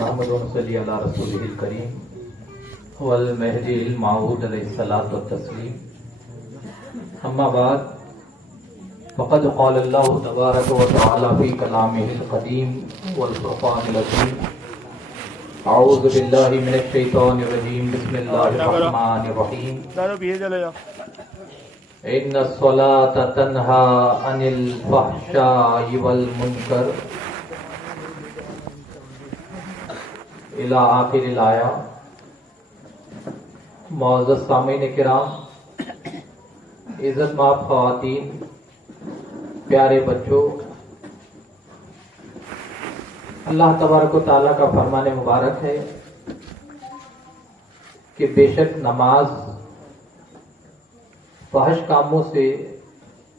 نحمد ونصلی علی رسولہ الکریم والمہدی الموعود علیہ الصلاۃ والتسلیم، اما بعد فقد قال اللہ تبارک و تعالی فی کلامہ القدیم والفرقان الحکیم، اعوذ باللہ من الشیطان الرجیم، بسم اللہ الرحمن الرحیم، ان الصلاۃ تنہی عن الفحشاء والمنکر الی آخر الآیہ۔ معزز سامعین کرام، عزت مآب خواتین، پیارے بچوں، اللہ تبارک و تعالیٰ کا فرمان مبارک ہے کہ بے شک نماز فحش کاموں سے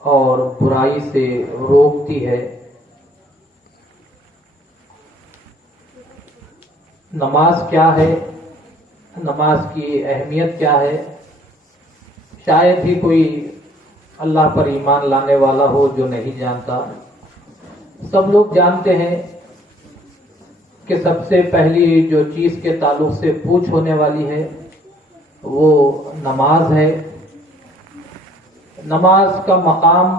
اور برائی سے روکتی ہے۔ نماز کیا ہے، نماز کی اہمیت کیا ہے، شاید ہی کوئی اللہ پر ایمان لانے والا ہو جو نہیں جانتا۔ سب لوگ جانتے ہیں کہ سب سے پہلی جو چیز کے تعلق سے پوچھ ہونے والی ہے وہ نماز ہے۔ نماز کا مقام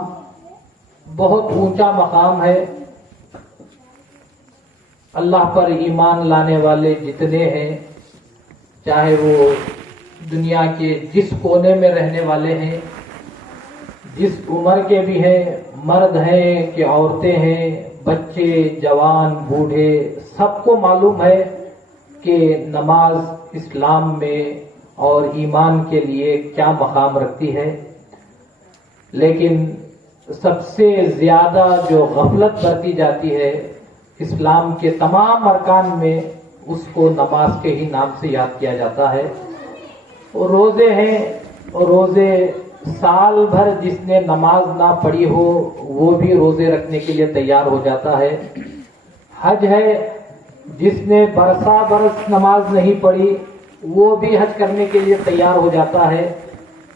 بہت اونچا مقام ہے۔ اللہ پر ایمان لانے والے جتنے ہیں، چاہے وہ دنیا کے جس کونے میں رہنے والے ہیں، جس عمر کے بھی ہیں، مرد ہیں کہ عورتیں ہیں، بچے، جوان، بوڑھے، سب کو معلوم ہے کہ نماز اسلام میں اور ایمان کے لیے کیا مقام رکھتی ہے۔ لیکن سب سے زیادہ جو غفلت برتی جاتی ہے اسلام کے تمام ارکان میں، اس کو نماز کے ہی نام سے یاد کیا جاتا ہے۔ اور روزے ہیں، اور روزے سال بھر جس نے نماز نہ پڑھی ہو وہ بھی روزے رکھنے کے لیے تیار ہو جاتا ہے۔ حج ہے، جس نے برسا برس نماز نہیں پڑھی وہ بھی حج کرنے کے لیے تیار ہو جاتا ہے،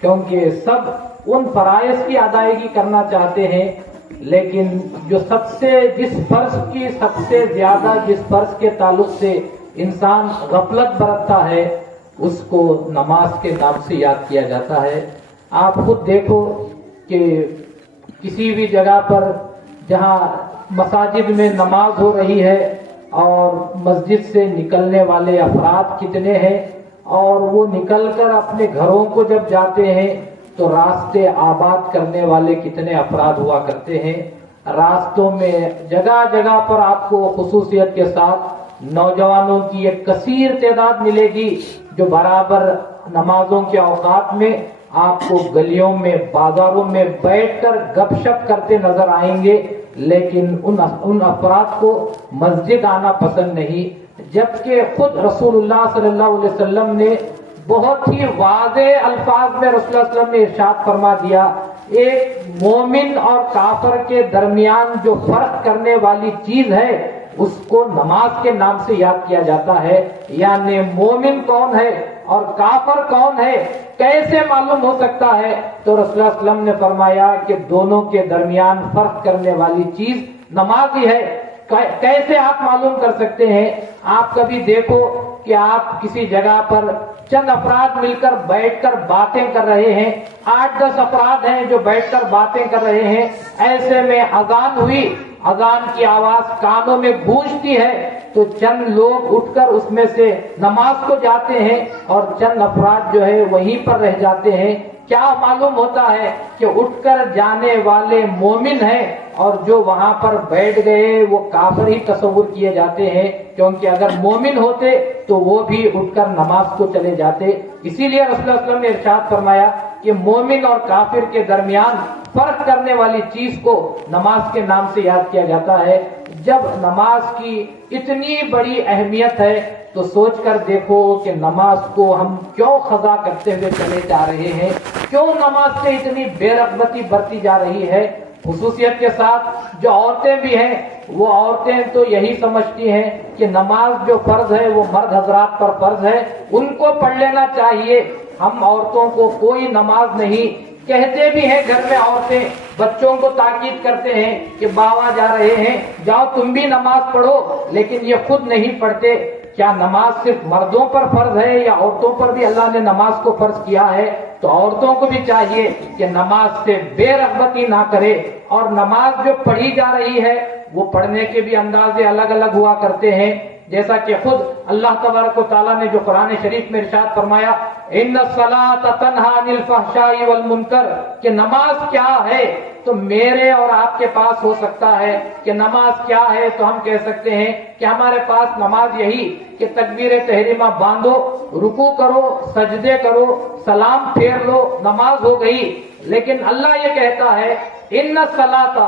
کیونکہ سب ان فرائض کی ادائیگی کرنا چاہتے ہیں، لیکن جو جس فرض کی سب سے زیادہ جس فرض کے تعلق سے انسان غفلت برتتا ہے اس کو نماز کے نام سے یاد کیا جاتا ہے۔ آپ خود دیکھو کہ کسی بھی جگہ پر جہاں مساجد میں نماز ہو رہی ہے اور مسجد سے نکلنے والے افراد کتنے ہیں، اور وہ نکل کر اپنے گھروں کو جب جاتے ہیں تو راستے آباد کرنے والے کتنے افراد ہوا کرتے ہیں۔ راستوں میں جگہ جگہ پر آپ کو خصوصیت کے ساتھ نوجوانوں کی ایک کثیر تعداد ملے گی جو برابر نمازوں کے اوقات میں آپ کو گلیوں میں، بازاروں میں بیٹھ کر گپ شپ کرتے نظر آئیں گے، لیکن ان افراد کو مسجد آنا پسند نہیں، جبکہ خود رسول اللہ صلی اللہ علیہ وسلم نے بہت ہی واضح الفاظ میں رسول اللہ صلی اللہ علیہ وسلم نے ارشاد فرما دیا، ایک مومن اور کافر کے درمیان جو فرق کرنے والی چیز ہے اس کو نماز کے نام سے یاد کیا جاتا ہے۔ یعنی مومن کون ہے اور کافر کون ہے کیسے معلوم ہو سکتا ہے؟ تو رسول اللہ صلی اللہ علیہ وسلم نے فرمایا کہ دونوں کے درمیان فرق کرنے والی چیز نماز ہی ہے۔ کیسے آپ معلوم کر سکتے ہیں؟ آپ کبھی دیکھو کہ آپ کسی جگہ پر چند افراد مل کر بیٹھ کر باتیں کر رہے ہیں، 8-10 افراد ہیں جو بیٹھ کر باتیں کر رہے ہیں، ایسے میں اذان ہوئی، اذان کی آواز کانوں میں گونجتی ہے تو چند لوگ اٹھ کر اس میں سے نماز کو جاتے ہیں اور چند افراد جو ہے وہیں پر رہ جاتے ہیں۔ کیا معلوم ہوتا ہے کہ اٹھ کر جانے والے مومن ہیں اور جو وہاں پر بیٹھ گئے وہ کافر ہی تصور کیے جاتے ہیں، کیونکہ اگر مومن ہوتے تو وہ بھی اٹھ کر نماز کو چلے جاتے۔ اسی لیے رسول اللہ صلی اللہ علیہ وسلم نے ارشاد فرمایا کہ مومن اور کافر کے درمیان فرق کرنے والی چیز کو نماز کے نام سے یاد کیا جاتا ہے۔ جب نماز کی اتنی بڑی اہمیت ہے تو سوچ کر دیکھو کہ نماز کو ہم کیوں قضا کرتے ہوئے چلے جا رہے ہیں، کیوں نماز سے اتنی بے رغبتی برتی جا رہی ہے۔ خصوصیت کے ساتھ جو عورتیں بھی ہیں وہ عورتیں تو یہی سمجھتی ہیں کہ نماز جو فرض ہے وہ مرد حضرات پر فرض ہے، ان کو پڑھ لینا چاہیے، ہم عورتوں کو کوئی نماز نہیں۔ کہتے بھی ہیں گھر میں عورتیں بچوں کو تاکید کرتے ہیں کہ باوا جا رہے ہیں جاؤ تم بھی نماز پڑھو، لیکن یہ خود نہیں پڑھتے۔ کیا نماز صرف مردوں پر فرض ہے یا عورتوں پر بھی اللہ نے نماز کو فرض کیا ہے؟ تو عورتوں کو بھی چاہیے کہ نماز سے بے رغبتی نہ کرے، اور نماز جو پڑھی جا رہی ہے وہ پڑھنے کے بھی اندازے الگ الگ ہوا کرتے ہیں، جیسا کہ خود اللہ تبارک و تعالیٰ نے جو قرآن شریف میں ارشاد فرمایا ان الصلاۃ تنہی عن الفحشاء والمنکر، کہ نماز کیا ہے؟ تو میرے اور آپ کے پاس ہو سکتا ہے کہ نماز کیا ہے تو ہم کہہ سکتے ہیں کہ ہمارے پاس نماز یہی کہ تکبیر تحریمہ باندھو، رکوع کرو، سجدے کرو، سلام پھیر لو، نماز ہو گئی۔ لیکن اللہ یہ کہتا ہے ان الصلاۃ،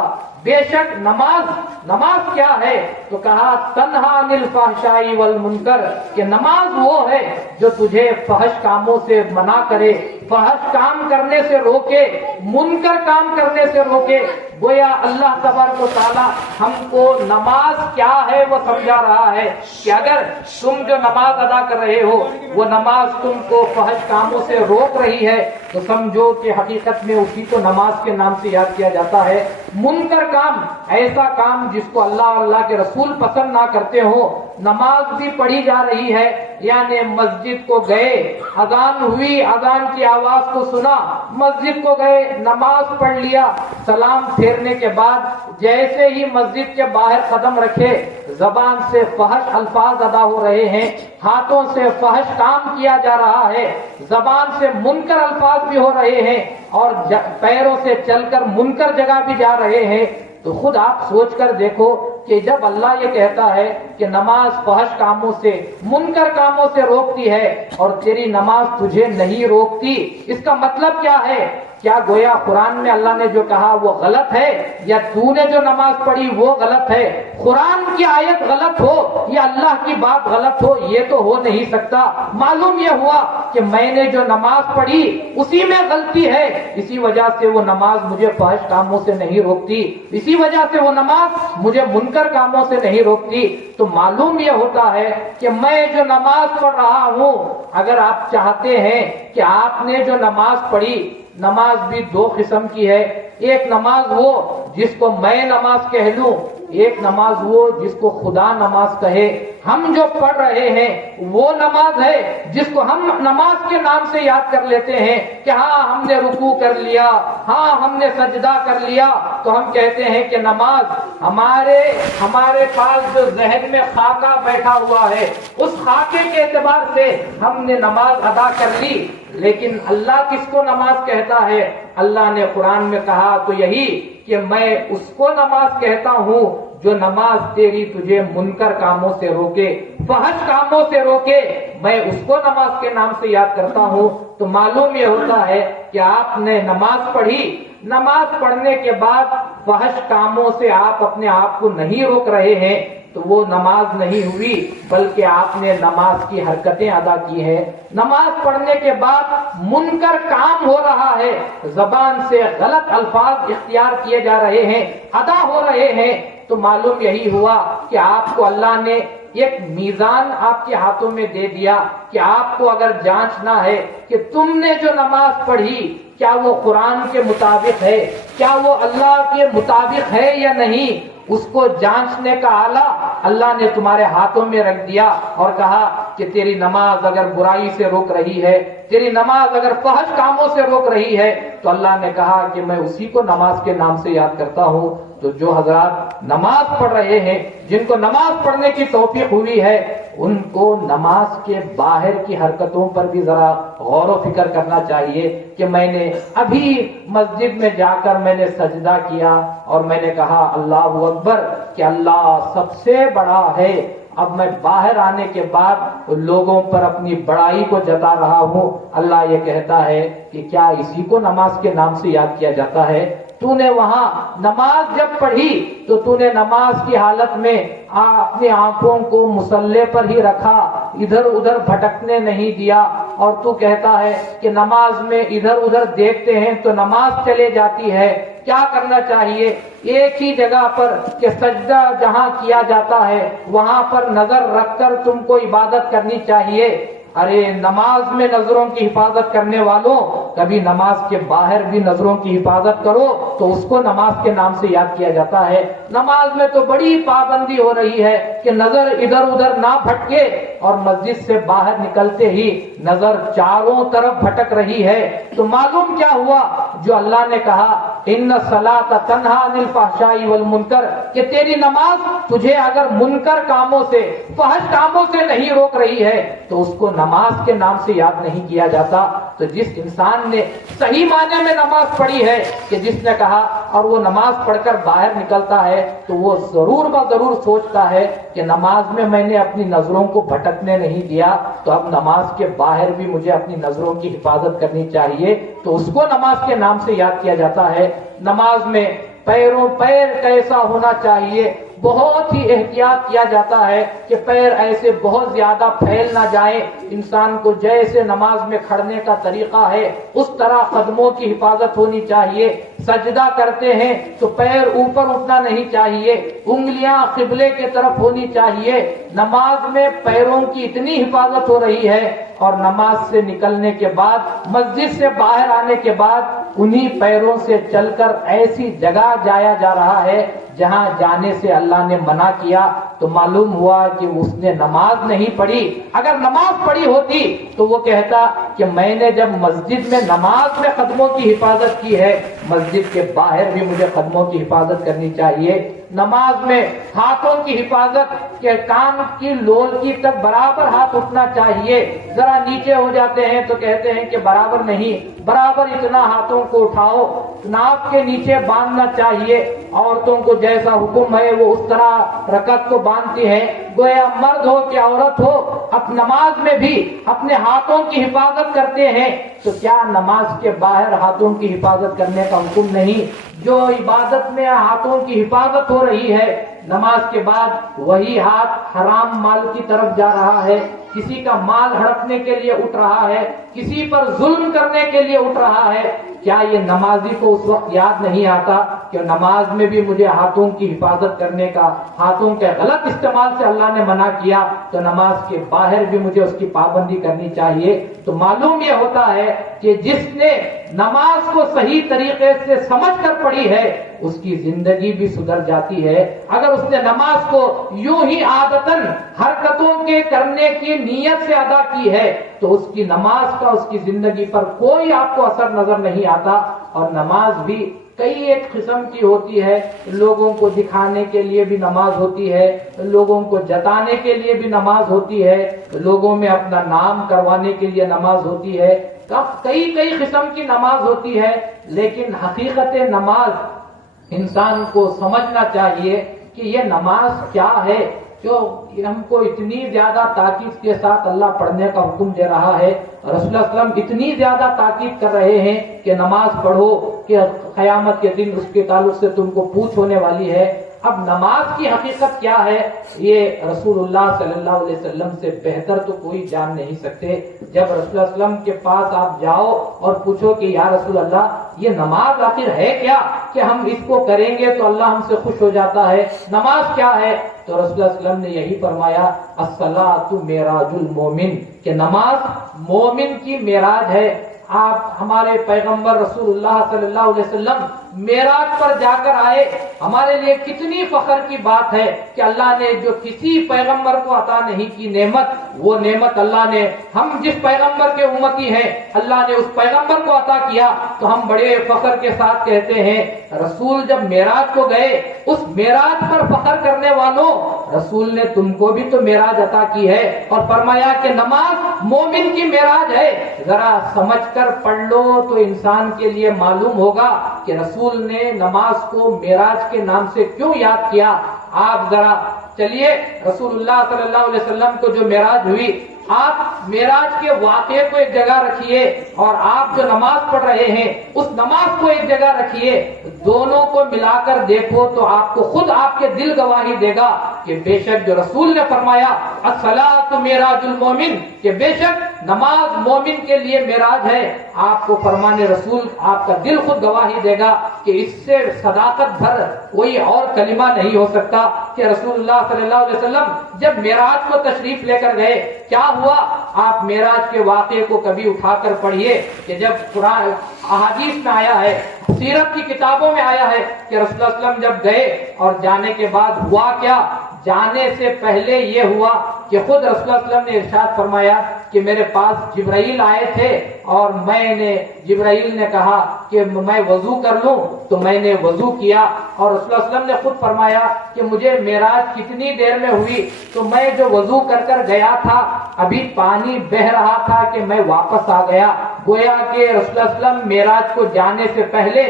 بے شک نماز کیا ہے؟ تو کہا تنہی عن الفحشاء والمنکر، کہ نماز وہ ہے جو تجھے فحش کاموں سے منع کرے، فحش کام کرنے سے روکے، منکر کام کرنے سے روکے۔ گویا اللہ تبارک و تعالیٰ ہم کو نماز کیا ہے وہ سمجھا رہا ہے کہ اگر تم جو نماز ادا کر رہے ہو وہ نماز تم کو فحش کاموں سے روک رہی ہے تو سمجھو کہ حقیقت میں اسی کو نماز کے نام سے یاد کیا جاتا ہے۔ منکر کام، ایسا کام جس کو اللہ اور اللہ کے رسول پسند نہ کرتے ہو، نماز بھی پڑھی جا رہی ہے، یعنی مسجد کو گئے، اذان ہوئی، اذان کی آواز کو سنا، مسجد کو گئے، نماز پڑھ لیا، سلام پھیرنے کے بعد جیسے ہی مسجد کے باہر قدم رکھے زبان سے فحش الفاظ ادا ہو رہے ہیں، ہاتھوں سے فحش کام کیا جا رہا ہے، زبان سے منکر الفاظ بھی ہو رہے ہیں، اور پیروں سے چل کر منکر جگہ بھی جا رہے ہیں، تو خود آپ سوچ کر دیکھو کہ جب اللہ یہ کہتا ہے کہ نماز فحش کاموں سے، منکر کاموں سے روکتی ہے اور تیری نماز تجھے نہیں روکتی، اس کا مطلب کیا ہے؟ کیا گویا قرآن میں اللہ نے جو کہا وہ غلط ہے، یا تو نے جو نماز پڑھی وہ غلط ہے؟ قرآن کی آیت غلط ہو یا اللہ کی بات غلط ہو، یہ تو ہو نہیں سکتا۔ معلوم یہ ہوا کہ میں نے جو نماز پڑھی اسی میں غلطی ہے، اسی وجہ سے وہ نماز مجھے فحش کاموں سے نہیں روکتی، اسی وجہ سے وہ نماز مجھے منکر کاموں سے نہیں روکتی۔ تو معلوم یہ ہوتا ہے کہ میں جو نماز پڑھ رہا ہوں، اگر آپ چاہتے ہیں کہ آپ نے جو نماز پڑھی، نماز بھی دو قسم کی ہے، ایک نماز وہ جس کو میں نماز کہہ لوں، ایک نماز وہ جس کو خدا نماز کہے۔ ہم جو پڑھ رہے ہیں وہ نماز ہے جس کو ہم نماز کے نام سے یاد کر لیتے ہیں کہ ہاں ہم نے رکوع کر لیا، ہاں ہم نے سجدہ کر لیا، تو ہم کہتے ہیں کہ نماز۔ ہمارے پاس جو ذہن میں خاکہ بیٹھا ہوا ہے اس خاکے کے اعتبار سے ہم نے نماز ادا کر لی، لیکن اللہ کس کو نماز کہتا ہے؟ اللہ نے قرآن میں کہا تو یہی کہ میں اس کو نماز کہتا ہوں جو نماز تیری تجھے منکر کاموں سے روکے، فحش کاموں سے روکے، میں اس کو نماز کے نام سے یاد کرتا ہوں۔ تو معلوم یہ ہوتا ہے کہ آپ نے نماز پڑھی، نماز پڑھنے کے بعد فحش کاموں سے آپ اپنے آپ کو نہیں روک رہے ہیں تو وہ نماز نہیں ہوئی، بلکہ آپ نے نماز کی حرکتیں ادا کی ہیں۔ نماز پڑھنے کے بعد منکر کام ہو رہا ہے، زبان سے غلط الفاظ اختیار کیے جا رہے ہیں، ادا ہو رہے ہیں، تو معلوم یہی ہوا کہ آپ کو اللہ نے ایک میزان آپ کے ہاتھوں میں دے دیا کہ آپ کو اگر جانچنا ہے کہ تم نے جو نماز پڑھی کیا وہ قرآن کے مطابق ہے، کیا وہ اللہ کے مطابق ہے یا نہیں، اس کو جانچنے کا آلہ اللہ نے تمہارے ہاتھوں میں رکھ دیا اور کہا کہ تیری نماز اگر برائی سے روک رہی ہے، تیری نماز اگر فحش کاموں سے روک رہی ہے، تو اللہ نے کہا کہ میں اسی کو نماز کے نام سے یاد کرتا ہوں۔ تو جو حضرات نماز پڑھ رہے ہیں، جن کو نماز پڑھنے کی توفیق ہوئی ہے، ان کو نماز کے باہر کی حرکتوں پر بھی ذرا غور و فکر کرنا چاہیے کہ میں نے ابھی مسجد میں جا کر میں نے سجدہ کیا اور میں نے کہا اللہ اکبر کہ اللہ سب سے بڑا ہے، اب میں باہر آنے کے بعد لوگوں پر اپنی بڑائی کو جتا رہا ہوں۔ اللہ یہ کہتا ہے کہ کیا اسی کو نماز کے نام سے یاد کیا جاتا ہے؟ تو نے وہاں نماز جب پڑھی تو تو نے نماز کی حالت میں اپنی آنکھوں کو مصلی پر ہی رکھا، ادھر ادھر بھٹکنے نہیں دیا، اور تو کہتا ہے کہ نماز میں ادھر ادھر دیکھتے ہیں تو نماز چلے جاتی ہے۔ کیا کرنا چاہیے؟ ایک ہی جگہ پر کہ سجدہ جہاں کیا جاتا ہے وہاں پر نظر رکھ کر تم کو عبادت کرنی چاہیے۔ ارے نماز میں نظروں کی حفاظت کرنے والوں، کبھی نماز کے باہر بھی نظروں کی حفاظت کرو تو اس کو نماز کے نام سے یاد کیا جاتا ہے۔ نماز میں تو بڑی پابندی ہو رہی ہے کہ نظر ادھر ادھر نہ بھٹکے، اور مسجد سے باہر نکلتے ہی نظر چاروں طرف بھٹک رہی ہے تو معلوم کیا ہوا؟ جو اللہ نے کہا ان الصلاۃ تنہی عن الفحشاء والمنکر، کہ تیری نماز تجھے اگر منکر کاموں سے، فحش کاموں سے نہیں روک رہی ہے تو اس کو نماز کے نام سے یاد نہیں کیا جاتا۔ تو جس انسان نے صحیح معنی میں نماز پڑھی ہے، کہ جس نے کہا اور وہ نماز پڑھ کر باہر نکلتا ہے تو وہ ضرور ضرور سوچتا ہے کہ نماز میں میں نے اپنی نظروں کو بھٹکنے نہیں دیا، تو اب نماز کے باہر بھی مجھے اپنی نظروں کی حفاظت کرنی چاہیے، تو اس کو نماز کے نام سے یاد کیا جاتا ہے۔ نماز میں پیر کیسا ہونا چاہیے، بہت ہی احتیاط کیا جاتا ہے کہ پیر ایسے بہت زیادہ پھیل نہ جائیں۔ انسان کو جیسے نماز میں کھڑنے کا طریقہ ہے اس طرح قدموں کی حفاظت ہونی چاہیے۔ سجدہ کرتے ہیں تو پیر اوپر اٹھنا نہیں چاہیے، انگلیاں قبلے کی طرف ہونی چاہیے۔ نماز میں پیروں کی اتنی حفاظت ہو رہی ہے، اور نماز سے نکلنے کے بعد، مسجد سے باہر آنے کے بعد انہی پیروں سے چل کر ایسی جگہ جایا جا رہا ہے جہاں جانے سے اللہ نے منع کیا، تو معلوم ہوا کہ اس نے نماز نہیں پڑھی۔ اگر نماز پڑھی ہوتی تو وہ کہتا کہ میں نے جب مسجد میں نماز میں قدموں کی حفاظت کی ہے، مسجد کے باہر بھی مجھے قدموں کی حفاظت کرنی چاہیے۔ نماز میں ہاتھوں کی حفاظت، کہ کان کی لول کی تک برابر ہاتھ اٹھنا چاہیے، ذرا نیچے ہو جاتے ہیں تو کہتے ہیں کہ برابر نہیں، برابر اتنا ہاتھوں کو اٹھاؤ۔ ناک کے نیچے باندھنا چاہیے، عورتوں کو جیسا حکم ہے وہ اس طرح رکعت کو باندھتی ہیں، گویا مرد ہو کہ عورت ہو، اب نماز میں بھی اپنے ہاتھوں کی حفاظت کرتے ہیں، تو کیا نماز کے باہر ہاتھوں کی حفاظت کرنے کا حکم نہیں؟ جو عبادت میں ہاتھوں کی حفاظت ہو رہی ہے، نماز کے بعد وہی ہاتھ حرام مال کی طرف جا رہا ہے، کسی کا مال ہڑپنے کے لیے اٹھ رہا ہے، کسی پر ظلم کرنے کے لیے اٹھ رہا ہے، کیا یہ نمازی کو اس وقت یاد نہیں آتا کہ نماز میں بھی مجھے ہاتھوں کی حفاظت کرنے کا، ہاتھوں کے غلط استعمال سے اللہ نے منع کیا، تو نماز کے باہر بھی مجھے اس کی پابندی کرنی چاہیے؟ تو معلوم یہ ہوتا ہے کہ جس نے نماز کو صحیح طریقے سے سمجھ کر پڑھی ہے اس کی زندگی بھی سدھر جاتی ہے۔ اگر اس نے نماز کو یوں ہی عادتاً حرکتوں کے کرنے کی نیت سے ادا کی ہے تو اس کی نماز کا اس کی زندگی پر کوئی آپ کو اثر نظر نہیں آتا۔ اور نماز بھی کئی ایک قسم کی ہوتی ہے، لوگوں کو دکھانے کے لیے بھی نماز ہوتی ہے، لوگوں کو جتانے کے لیے بھی نماز ہوتی ہے، لوگوں میں اپنا نام کروانے کے لیے نماز ہوتی ہے، کئی قسم کی نماز ہوتی ہے۔ لیکن حقیقت نماز انسان کو سمجھنا چاہیے کہ یہ نماز کیا ہے جو ہم کو اتنی زیادہ تاکید کے ساتھ اللہ پڑھنے کا حکم دے رہا ہے۔ رسول اللہ صلی اللہ علیہ وسلم اتنی زیادہ تاکید کر رہے ہیں کہ نماز پڑھو، کہ قیامت کے دن اس کے تعلق سے تم کو پوچھ ہونے والی ہے۔ اب نماز کی حقیقت کیا ہے یہ رسول اللہ صلی اللہ علیہ وسلم سے بہتر تو کوئی جان نہیں سکتے۔ جب رسول اللہ صلی اللہ علیہ وسلم کے پاس آپ جاؤ اور پوچھو کہ یا رسول اللہ یہ نماز آخر ہے کیا کہ ہم اس کو کریں گے تو اللہ ہم سے خوش ہو جاتا ہے، نماز کیا ہے؟ تو رسول اللہ صلی اللہ علیہ وسلم نے یہی فرمایا الصلاۃ معراج المومن، کہ نماز مومن کی معراج ہے۔ آپ ہمارے پیغمبر رسول اللہ صلی اللہ علیہ وسلم معراج پر جا کر آئے، ہمارے لیے کتنی فخر کی بات ہے کہ اللہ نے جو کسی پیغمبر کو عطا نہیں کی نعمت، وہ نعمت اللہ نے ہم جس پیغمبر کے امتی ہیں اللہ نے اس پیغمبر کو عطا کیا۔ تو ہم بڑے فخر کے ساتھ کہتے ہیں رسول جب معراج کو گئے، اس معراج پر فخر کرنے والوں، رسول نے تم کو بھی تو معراج عطا کی ہے، اور فرمایا کہ نماز مومن کی معراج ہے۔ ذرا سمجھ کر پڑھ لو تو انسان کے لیے معلوم ہوگا کہ رسول نے نماز کو معراج کے نام سے کیوں یاد کیا۔ آپ ذرا چلیے رسول اللہ صلی اللہ علیہ وسلم کو جو معراج ہوئی، آپ معراج کے واقعے کو ایک جگہ رکھیے اور آپ جو نماز پڑھ رہے ہیں اس نماز کو ایک جگہ رکھیے، دونوں کو ملا کر دیکھو تو آپ کو خود آپ کے دل گواہی دے گا کہ بے شک جو رسول نے فرمایا الصلاۃ معراج المومن، کہ بے شک نماز مومن کے لیے معراج ہے، آپ کو فرمان رسول آپ کا دل خود گواہی دے گا کہ اس سے صداقت بھر کوئی اور کلمہ نہیں ہو سکتا کہ رسول اللہ صلی اللہ علیہ وسلم جب معراج کو تشریف لے کر گئے کیا ہوا۔ آپ معراج کے واقعے کو کبھی اٹھا کر پڑھیے کہ جب قرآن احادیث میں آیا ہے، سیرت کی کتابوں میں آیا ہے کہ رسول اللہ صلی اللہ علیہ وسلم جب گئے اور جانے کے بعد ہوا کیا، جانے سے پہلے یہ ہوا کہ خود رسول اللہ صلی اللہ علیہ وسلم نے ارشاد فرمایا کہ میرے پاس جبرائیل آئے تھے اور جبرائیل نے کہا کہ میں وضو کر لوں، تو میں نے وضو کیا، اور رسول اللہ صلی اللہ علیہ وسلم نے خود فرمایا کہ مجھے معراج کتنی دیر میں ہوئی، تو میں جو وضو کر گیا تھا ابھی پانی بہ رہا تھا کہ میں واپس آ گیا۔ گویا کہ رسول اللہ صلی اللہ علیہ وسلم معراج کو جانے سے پہلے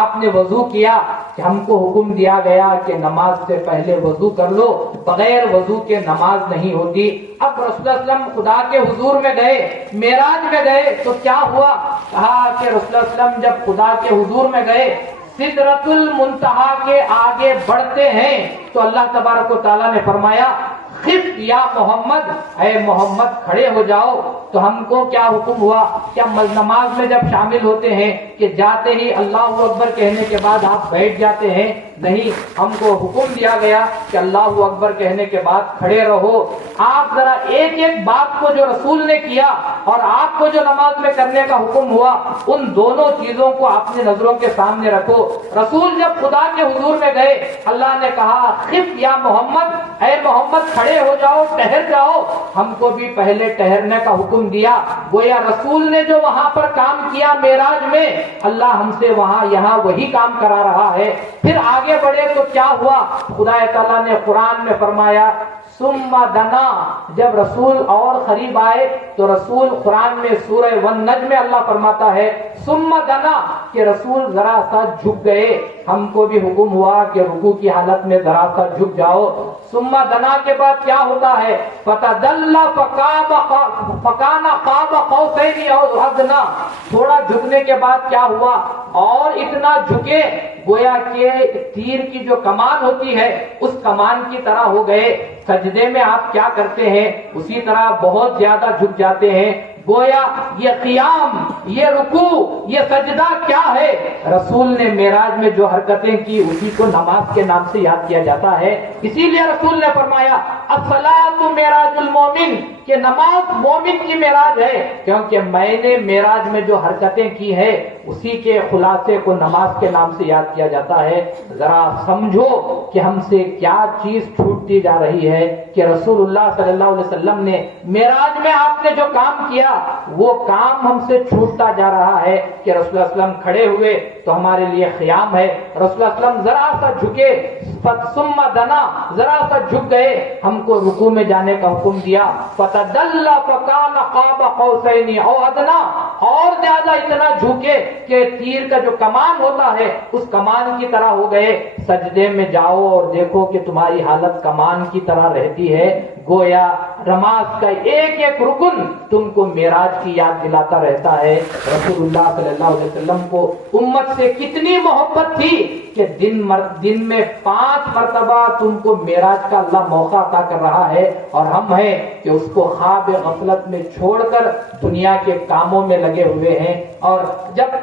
آپ نے وضو کیا کہ ہم کو حکم دیا گیا کہ نماز سے پہلے وضو کر لو، بغیر وضو کے نماز نہیں ہوتی۔ اب رسول اللہ صلی اللہ علیہ وسلم خدا کے حضور میں گئے، معراج میں گئے تو کیا ہوا، کہا کہ رسول اللہ صلی اللہ علیہ وسلم جب خدا کے حضور میں گئے سدرۃ المنتہا کے آگے بڑھتے ہیں تو اللہ تبارک و تعالیٰ نے فرمایا خف یا محمد، اے محمد کھڑے ہو جاؤ۔ تو ہم کو کیا حکم ہوا، کیا نماز میں جب شامل ہوتے ہیں کہ جاتے ہی اللہ اکبر کہنے کے بعد آپ بیٹھ جاتے ہیں؟ نہیں، ہم کو حکم دیا گیا کہ اللہ اکبر کہنے کے بعد کھڑے رہو۔ آپ ذرا ایک ایک بات کو جو رسول نے کیا اور آپ کو جو نماز میں کرنے کا حکم ہوا، ان دونوں چیزوں کو اپنے نظروں کے سامنے رکھو۔ رسول جب خدا کے حضور میں گئے، اللہ نے کہا خف یا محمد، اے محمد کھڑے ہو جاؤ، ٹہر جاؤ۔ ہم کو بھی پہلے ٹہرنے کا حکم دیا۔ گویا رسول نے جو وہاں پر کام کیا معراج میں، اللہ ہم سے وہاں یہاں وہی کام کرا رہا ہے۔ پھر آگے بڑھے تو کیا ہوا، خدا تعالیٰ نے قرآن میں فرمایا ثم دنا، جب رسول اور قریب آئے تو رسول قرآن میں سورہ والنجم میں اللہ فرماتا ہے ثم دنا کہ رسول ذرا سا جھک گئے۔ ہم کو بھی حکم ہوا کہ رکوع کی حالت میں ذرا سا جھک جاؤ۔ ثم دنا کے بعد کیا ہوتا ہے، فتدلى فكان قاب قوسين او ادنى، تھوڑا جھکنے کے بعد کیا ہوا اور اتنا جھکے گویا کہ تیر کی جو کمان ہوتی ہے اس کمان کی طرح ہو گئے۔ سجدے میں آپ کیا کرتے ہیں اسی طرح بہت زیادہ جھک جاتے ہیں۔ گویا یہ قیام، یہ رکوع، یہ سجدہ کیا ہے، رسول نے معراج میں جو حرکتیں کی اسی کو نماز کے نام سے یاد کیا جاتا ہے۔ اسی لیے رسول نے فرمایا الصلاۃ معراج المومن، کہ نماز مومن کی معراج ہے، کیونکہ میں نے معراج میں جو حرکتیں کی ہے اسی کے خلاصے کو نماز کے نام سے یاد کیا جاتا ہے۔ ذرا سمجھو کہ ہم سے کیا چیز چھوٹتی جا رہی ہے کہ رسول اللہ صلی اللہ علیہ وسلم نے معراج میں آپ نے جو کام کیا وہ کام ہم سے چھوٹتا جا رہا ہے کہ رسول اللہ صلی اللہ علیہ وسلم کھڑے ہوئے تو ہمارے لیے قیام ہے، رسول اللہ صلی اللہ علیہ وسلم ذرا سا جھکے ثم دنا، ذرا سا جھک گئے، ہم کو رکوع میں جانے کا حکم دیا فتدلى فكان قاب قوسين او ادنى، اور زیادہ اتنا جھکے کہ تیر کا جو کمان ہوتا ہے اس کمان کی طرح ہو گئے۔ سجدے میں جاؤ اور دیکھو کہ تمہاری حالت کمان کی طرح رہتی ہے۔ گویا نماز کا ایک ایک رکن تم کو معراج کی یاد دلاتا رہتا ہے۔ رسول اللہ صلی اللہ علیہ وسلم کو امت سے کتنی محبت تھی کہ دن میں 5 مرتبہ تم کو معراج کا اللہ موقع عطا کر رہا ہے، اور ہم ہیں کہ اس کو خواب غفلت میں چھوڑ کر دنیا کے کاموں میں لگے ہوئے ہیں۔ اور جب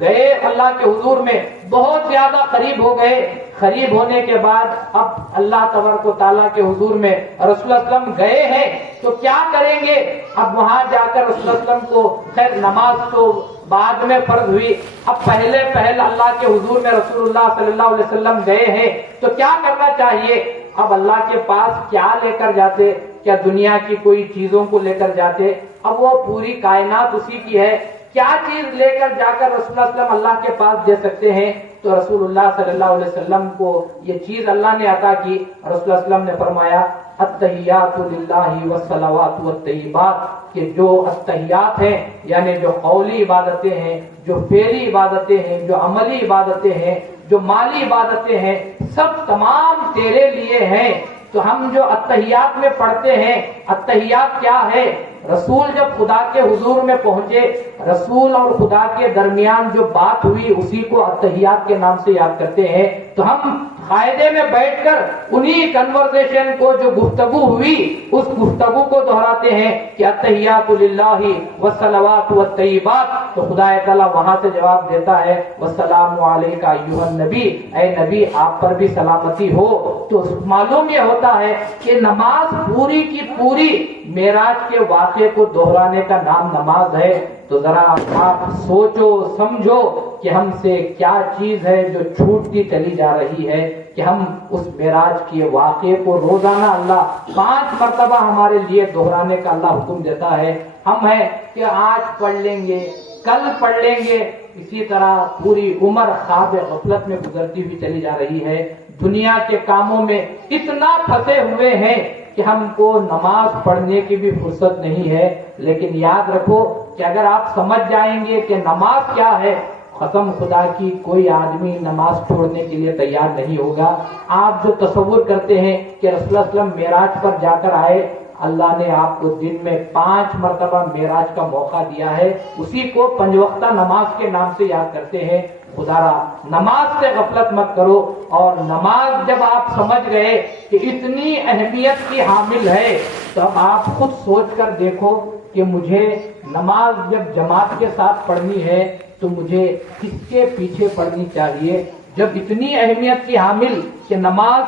گئے اللہ کے حضور میں بہت زیادہ قریب ہو گئے، قریب ہونے کے بعد اب اللہ تبارک و تعالیٰ کے حضور میں رسول اللہ صلی اللہ علیہ وسلم گئے ہیں تو کیا کریں گے۔ اب وہاں جا کر رسول اللہ صلی اللہ علیہ وسلم کو خیر نماز تو بعد میں فرض ہوئی، اب پہلے اللہ کے حضور میں رسول اللہ صلی اللہ علیہ وسلم گئے ہیں تو کیا کرنا چاہیے۔ اب اللہ کے پاس کیا لے کر جاتے، کیا دنیا کی کوئی چیزوں کو لے کر جاتے، اب وہ پوری کائنات اسی کی ہے، کیا چیز لے کر جا کر رسول اللہ صلی اللہ علیہ وسلم اللہ کے پاس دے سکتے ہیں۔ تو رسول اللہ صلی اللہ علیہ وسلم کو یہ چیز اللہ نے عطا کی۔ رسول اللہ صلی اللہ علیہ وسلم نے فرمایا التحیات للہ والصلوات والطیبات، کہ جو التحیات ہیں یعنی جو قولی عبادتیں ہیں، جو فعلی عبادتیں ہیں، جو عملی عبادتیں ہیں، جو مالی عبادتیں ہیں، سب تمام تیرے لیے ہیں۔ تو ہم جو التحیات میں پڑھتے ہیں، التحیات کیا ہے، رسول جب خدا کے حضور میں پہنچے، رسول اور خدا کے درمیان جو بات ہوئی اسی کو التحیات کے نام سے یاد کرتے ہیں۔ تو ہم قاعدے میں بیٹھ کر انہی کنورزیشن کو جو گفتگو ہوئی اس گفتگو کو دہراتے ہیں کہ التحیات للہ والصلوات والطیبات، تو خدا تعالیٰ وہاں سے جواب دیتا ہے والسلام علیک ایھا النبی، اے نبی آپ پر بھی سلامتی ہو۔ تو معلوم یہ ہوتا ہے کہ نماز پوری کی پوری معراج کے واقعے کو دہرانے کا نام نماز ہے۔ تو ذرا آپ سوچو سمجھو کہ ہم سے کیا چیز ہے جو چھوٹتی چلی جا رہی ہے کہ ہم اس معراج کے واقعے کو روزانہ اللہ 5 مرتبہ ہمارے لیے دہرانے کا اللہ حکم دیتا ہے۔ ہم ہیں کہ آج پڑھ لیں گے، کل پڑھ لیں گے، اسی طرح پوری عمر خواب غفلت میں گزرتی ہوئی چلی جا رہی ہے۔ دنیا کے کاموں میں اتنا پھنسے ہوئے ہیں کہ ہم کو نماز پڑھنے کی بھی فرصت نہیں ہے۔ لیکن یاد رکھو کہ اگر آپ سمجھ جائیں گے کہ نماز کیا ہے، قسم خدا کی کوئی آدمی نماز چھوڑنے کے لیے تیار نہیں ہوگا۔ آپ جو تصور کرتے ہیں کہ رسول اللہ صلی اللہ علیہ وسلم معراج پر جا کر آئے، اللہ نے آپ کو دن میں 5 مرتبہ معراج کا موقع دیا ہے، اسی کو 5 وقتہ نماز کے نام سے یاد کرتے ہیں۔ خدا را نماز سے غفلت مت کرو، اور نماز جب آپ سمجھ گئے کہ اتنی اہمیت کی حامل ہے تو اب آپ خود سوچ کر دیکھو کہ مجھے نماز جب جماعت کے ساتھ پڑھنی ہے تو مجھے کس کے پیچھے پڑھنی چاہیے؟ جب اتنی اہمیت کی حامل کہ نماز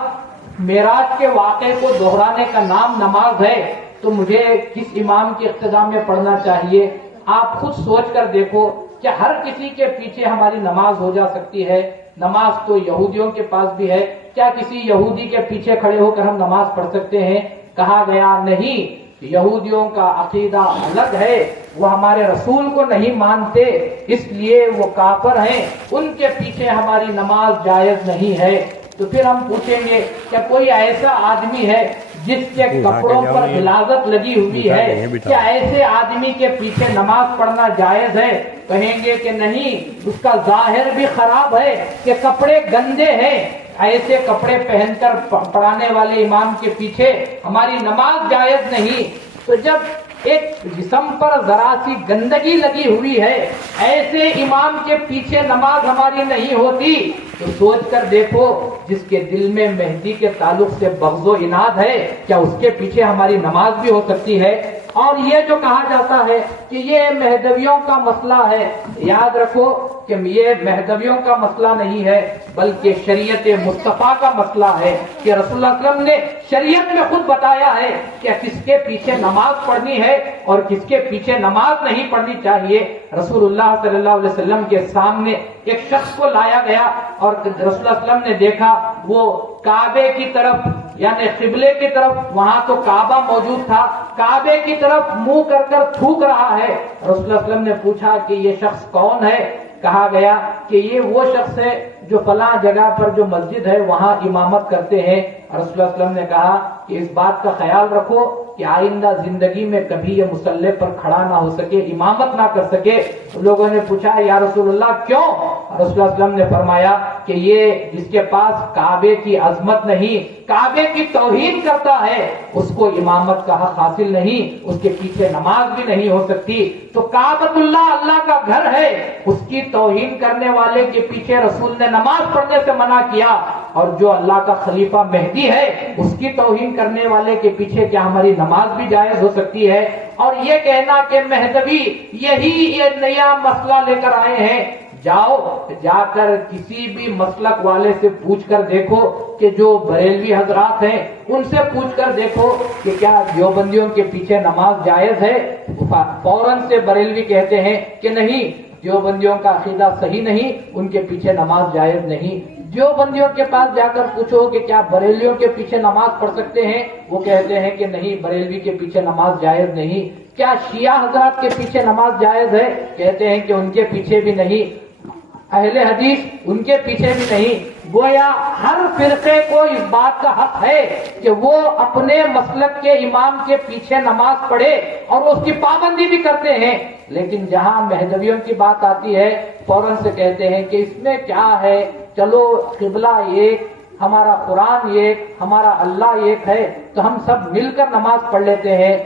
معراج کے واقعے کو دہرانے کا نام نماز ہے تو مجھے کس امام کے اقتداء میں پڑھنا چاہیے؟ آپ خود سوچ کر دیکھو کہ ہر کسی کے پیچھے ہماری نماز ہو جا سکتی ہے۔ نماز تو یہودیوں کے پاس بھی ہے، کیا کسی یہودی کے پیچھے کھڑے ہو کر ہم نماز پڑھ سکتے ہیں؟ کہا گیا نہیں، یہودیوں کا عقیدہ الگ ہے، وہ ہمارے رسول کو نہیں مانتے اس لیے وہ کافر ہیں، ان کے پیچھے ہماری نماز جائز نہیں ہے۔ تو پھر ہم پوچھیں گے کیا کوئی ایسا آدمی ہے جس کے کپڑوں پر غلاظت لگی ہوئی ہے، کیا ایسے آدمی کے پیچھے نماز پڑھنا جائز ہے؟ کہیں گے کہ نہیں، اس کا ظاہر بھی خراب ہے کہ کپڑے گندے ہیں، ایسے کپڑے پہن کر پڑھانے والے امام کے پیچھے ہماری نماز جائز نہیں۔ تو جب ایک جسم پر ذرا سی گندگی لگی ہوئی ہے، ایسے امام کے پیچھے نماز ہماری نہیں ہوتی، تو سوچ کر دیکھو جس کے دل میں مہدی کے تعلق سے بغض و عناد ہے، کیا اس کے پیچھے ہماری نماز بھی ہو سکتی ہے؟ اور یہ جو کہا جاتا ہے کہ یہ مہدویوں کا مسئلہ ہے، یاد رکھو کہ یہ مہدویوں کا مسئلہ نہیں ہے بلکہ شریعت مصطفیٰ کا مسئلہ ہے کہ رسول اللہ صلی اللہ علیہ وسلم نے شریعت میں خود بتایا ہے کہ کس کے پیچھے نماز پڑھنی ہے اور کس کے پیچھے نماز نہیں پڑھنی چاہیے۔ رسول اللہ صلی اللہ علیہ وسلم کے سامنے ایک شخص کو لایا گیا اور رسول اللہ صلی اللہ علیہ وسلم نے دیکھا وہ کعبے کی طرف یعنی قبلے کی طرف، وہاں تو کعبہ موجود تھا، کعبے کی طرف منہ کر کر تھوک رہا ہے۔ رسول اللہ صلی اللہ علیہ وسلم نے پوچھا کہ یہ شخص کون ہے؟ کہا گیا کہ یہ وہ شخص ہے جو فلاں جگہ پر جو مسجد ہے وہاں امامت کرتے ہیں۔ رسول اللہ صلی اللہ علیہ وسلم نے کہا کہ اس بات کا خیال رکھو کہ آئندہ زندگی میں کبھی یہ مصلی پر کھڑا نہ ہو سکے، امامت نہ کر سکے۔ لوگوں نے پوچھا یا رسول اللہ کیوں؟ رسول اللہ صلی اللہ علیہ وسلم نے فرمایا کہ یہ جس کے پاس کعبے کی عظمت نہیں، کعبے کی توہین کرتا ہے، اس کو امامت کا حق حاصل نہیں، اس کے پیچھے نماز بھی نہیں ہو سکتی۔ تو کعبۃ اللہ اللہ کا گھر ہے، اس کی توہین کرنے والے کے پیچھے رسول نے نماز پڑھنے سے منع کیا، اور جو اللہ کا خلیفہ مہدی ہے اس کی توہین کرنے والے کے پیچھے کیا ہماری نماز بھی جائز ہو سکتی ہے؟ اور یہ کہنا کہ مہدوی یہی یہ نیا مسئلہ لے کر آئے ہیں، جاؤ جا کر کسی بھی مسلک والے سے پوچھ کر دیکھو کہ جو بریلوی حضرات ہیں ان سے پوچھ کر دیکھو کہ کیا دیوبندیوں کے پیچھے نماز جائز ہے؟ فوراً سے بریلوی کہتے ہیں کہ نہیں، دیوبندیوں کا عقیدہ صحیح نہیں، ان کے پیچھے نماز جائز نہیں۔ دیوبندیوں کے پاس جا کر پوچھو کہ کیا بریلویوں کے پیچھے نماز پڑھ سکتے ہیں؟ وہ کہتے ہیں کہ نہیں، بریلوی کے پیچھے نماز جائز نہیں۔ کیا شیعہ حضرات کے پیچھے نماز جائز ہے؟ کہتے ہیں کہ ان کے پیچھے بھی نہیں۔ اہل حدیث ان کے پیچھے بھی نہیں۔ گویا ہر فرقے کو اس بات کا حق ہے کہ وہ اپنے مسلک کے امام کے پیچھے نماز پڑھے اور اس کی پابندی بھی کرتے ہیں، لیکن جہاں مہدویوں کی بات آتی ہے فوراً سے کہتے ہیں کہ اس میں کیا ہے، چلو قبلہ ایک، ہمارا قرآن ایک، ہمارا اللہ ایک ہے، تو ہم سب مل کر نماز پڑھ لیتے ہیں.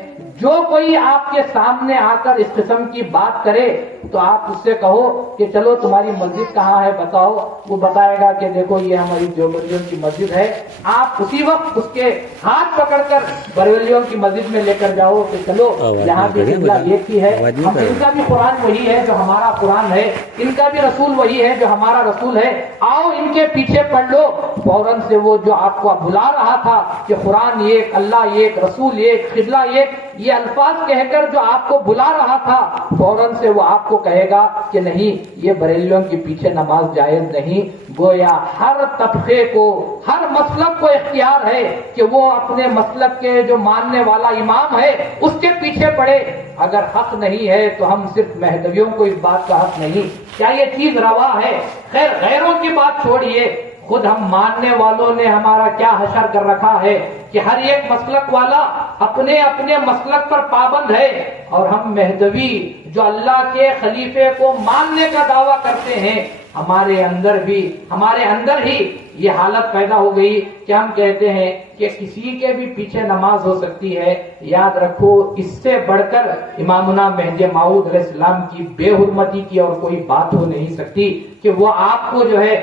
جو کوئی آپ کے سامنے آ کر اس قسم کی بات کرے تو آپ اس سے کہو کہ چلو تمہاری مسجد کہاں ہے بتاؤ. وہ بتائے گا کہ دیکھو یہ ہماری دیوبندیوں کی مسجد ہے. آپ اسی وقت اس کے ہاتھ پکڑ کر بریلویوں کی مسجد میں لے کر جاؤ کہ چلو یہاں بھی قبلہ ایک ہی ہے, ان کا بھی قرآن وہی ہے جو ہمارا قرآن ہے, ان کا بھی رسول وہی ہے جو ہمارا رسول ہے, آؤ ان کے پیچھے پڑھ لو. فوراً سے وہ جو آپ کو بلا رہا تھا کہ قرآن ایک, اللہ ایک, رسول ایک, قبلہ ایک, یہ الفاظ کہہ کر جو آپ کو بلا رہا تھا, فوراً سے وہ آپ کو کہے گا کہ نہیں, یہ بریلویوں کے پیچھے نماز جائز نہیں. گویا ہر طبقے کو, ہر مسلک کو اختیار ہے کہ وہ اپنے مسلک کے جو ماننے والا امام ہے اس کے پیچھے پڑے. اگر حق نہیں ہے تو ہم صرف مہدویوں کو اس بات کا حق نہیں. کیا یہ چیز روا ہے؟ خیر غیروں کی بات چھوڑیے, خود ہم ماننے والوں نے ہمارا کیا حشر کر رکھا ہے کہ ہر ایک مسلک والا اپنے اپنے مسلک پر پابند ہے, اور ہم مہدوی جو اللہ کے خلیفے کو ماننے کا دعویٰ کرتے ہیں, ہمارے اندر ہی یہ حالت پیدا ہو گئی کہ ہم کہتے ہیں کہ کسی کے بھی پیچھے نماز ہو سکتی ہے. یاد رکھو اس سے بڑھ کر امامنا مہدی موعود علیہ السلام کی بے حرمتی کی اور کوئی بات ہو نہیں سکتی کہ وہ آپ کو جو ہے,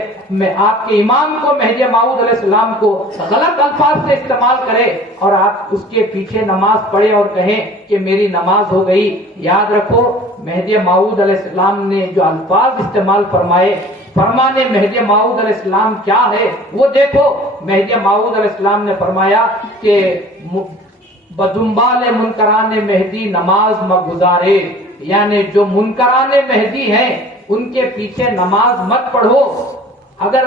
آپ کے امام کو مہدی موعود علیہ السلام کو غلط الفاظ سے استعمال کرے اور آپ اس کے پیچھے نماز پڑھے اور کہیں کہ میری نماز ہو گئی. یاد رکھو مہدی موعود علیہ السلام نے جو الفاظ استعمال فرمائے, فرمانے مہدی موعود علیہ السلام کیا ہے وہ دیکھو. مہدی موعود علیہ السلام نے فرمایا کہ بدنبال منکران مہدی نماز مگزارے, یعنی جو منکران مہدی ہیں ان کے پیچھے نماز مت پڑھو. اگر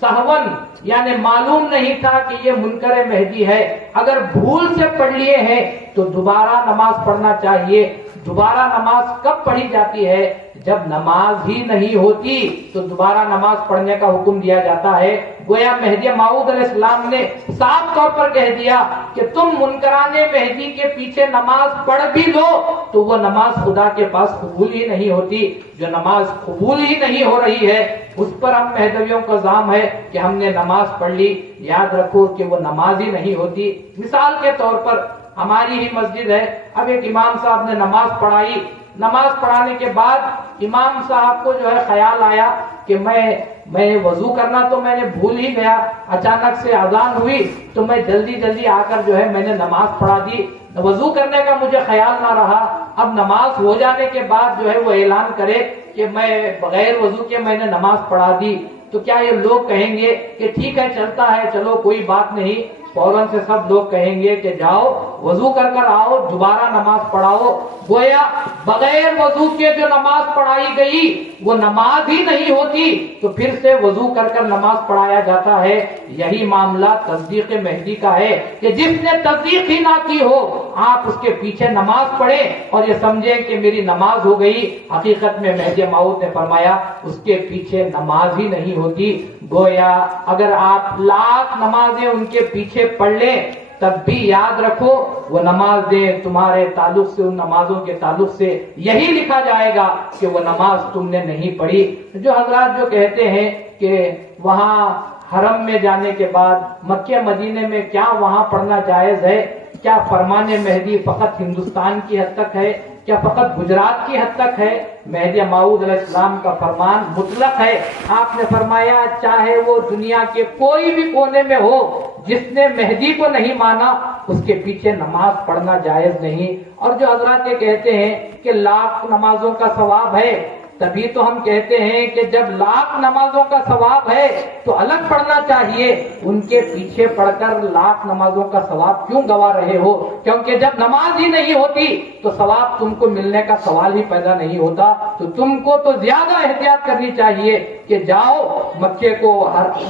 سہون یعنی معلوم نہیں تھا کہ یہ منکر مہدی ہے, اگر بھول سے پڑھ لیے ہیں تو دوبارہ نماز پڑھنا چاہیے. دوبارہ نماز کب پڑھی جاتی ہے؟ جب نماز ہی نہیں ہوتی تو دوبارہ نماز پڑھنے کا حکم دیا جاتا ہے. گویا مہدی موعود علیہ السلام نے صاف طور پر کہہ دیا کہ تم منکران مہدی کے پیچھے نماز پڑھ بھی لو تو وہ نماز خدا کے پاس قبول ہی نہیں ہوتی. جو نماز قبول ہی نہیں ہو رہی ہے اس پر ہم مہدویوں کا الزام ہے کہ ہم نے نماز پڑھ لی. یاد رکھو کہ وہ نماز ہی نہیں ہوتی. مثال کے طور پر ہماری ہی مسجد ہے, اب ایک امام صاحب نے نماز پڑھائی, نماز پڑھانے کے بعد امام صاحب کو جو ہے خیال آیا کہ میں وضو کرنا تو میں نے بھول ہی گیا, اچانک سے اذان ہوئی تو میں جلدی آ کر جو ہے میں نے نماز پڑھا دی, وضو کرنے کا مجھے خیال نہ رہا. اب نماز ہو جانے کے بعد جو ہے وہ اعلان کرے کہ میں بغیر وضو کے میں نے نماز پڑھا دی, تو کیا یہ لوگ کہیں گے کہ ٹھیک ہے چلتا ہے, چلو کوئی بات نہیں؟ فوراً سے سب لوگ کہیں گے کہ جاؤ وضو کر آؤ, دوبارہ نماز پڑھاؤ. گویا بغیر وضو کے جو نماز پڑھائی گئی وہ نماز ہی نہیں ہوتی, تو پھر سے وضو کر نماز پڑھایا جاتا ہے. یہی معاملہ تصدیق مہدی کا ہے کہ جس نے تصدیق ہی نہ کی ہو آپ اس کے پیچھے نماز پڑھیں اور یہ سمجھیں کہ میری نماز ہو گئی. حقیقت میں مہدی موعود نے فرمایا اس کے پیچھے نماز ہی نہیں ہوتی. گویا اگر آپ لاکھ نمازیں ان کے پیچھے پڑھ لیں تب بھی یاد رکھو وہ نمازیں تمہارے تعلق سے, ان نمازوں کے تعلق سے یہی لکھا جائے گا کہ وہ نماز تم نے نہیں پڑھی. جو حضرات جو کہتے ہیں کہ وہاں حرم میں جانے کے بعد مکہ مدینے میں کیا وہاں پڑھنا جائز ہے, کیا فرمان مہدی فقط ہندوستان کی حد تک ہے, کیا فقط گجرات کی حد تک ہے؟ مہدی موعود علیہ السلام کا فرمان مطلق ہے. آپ نے فرمایا چاہے وہ دنیا کے کوئی بھی کونے میں ہو, جس نے مہدی کو نہیں مانا اس کے پیچھے نماز پڑھنا جائز نہیں. اور جو حضرات یہ کہتے ہیں کہ لاکھ نمازوں کا ثواب ہے, تبھی تو ہم کہتے ہیں کہ جب لاکھ نمازوں کا ثواب ہے تو الگ پڑھنا چاہیے. ان کے پیچھے پڑھ کر لاکھ نمازوں کا ثواب کیوں گوا رہے ہو؟ کیونکہ جب نماز ہی نہیں ہوتی تو ثواب تم کو ملنے کا سوال ہی پیدا نہیں ہوتا. تو تم کو تو زیادہ احتیاط کرنی چاہیے کہ جاؤ مکے کو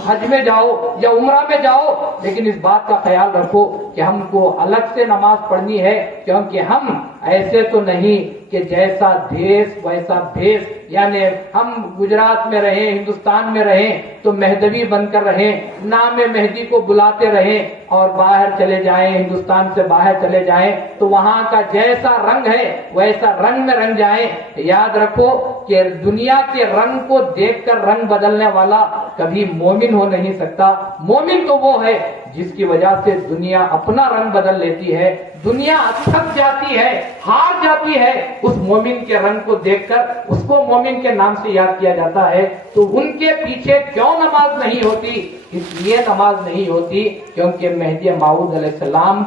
حج میں جاؤ یا عمرہ میں جاؤ, لیکن اس بات کا خیال رکھو کہ ہم کو الگ سے نماز پڑھنی ہے, کیونکہ ہم ایسے تو نہیں کہ جیسا دیس ویسا بھیس, یعنی ہم گجرات میں رہیں, ہندوستان میں رہیں تو مہدوی بن کر رہیں, نام مہدی کو بلاتے رہیں اور باہر چلے جائیں، ہندوستان سے باہر چلے جائیں تو وہاں کا جیسا رنگ ہے ویسا رنگ میں رنگ جائیں. یاد رکھو کہ دنیا کے رنگ کو دیکھ کر رنگ بدلنے والا کبھی مومن ہو نہیں سکتا. مومن تو وہ ہے جس کی وجہ سے دنیا اپنا رنگ بدل لیتی ہے، دنیا تھک جاتی ہے، ہار جاتی ہے. اس مومن کے رنگ کو دیکھ کر اس کو مومن کے نام سے یاد کیا جاتا ہے. تو ان کے پیچھے کیوں نماز نہیں ہوتی؟ اس لیے نماز نہیں ہوتی کیونکہ مہدی موعود علیہ السلام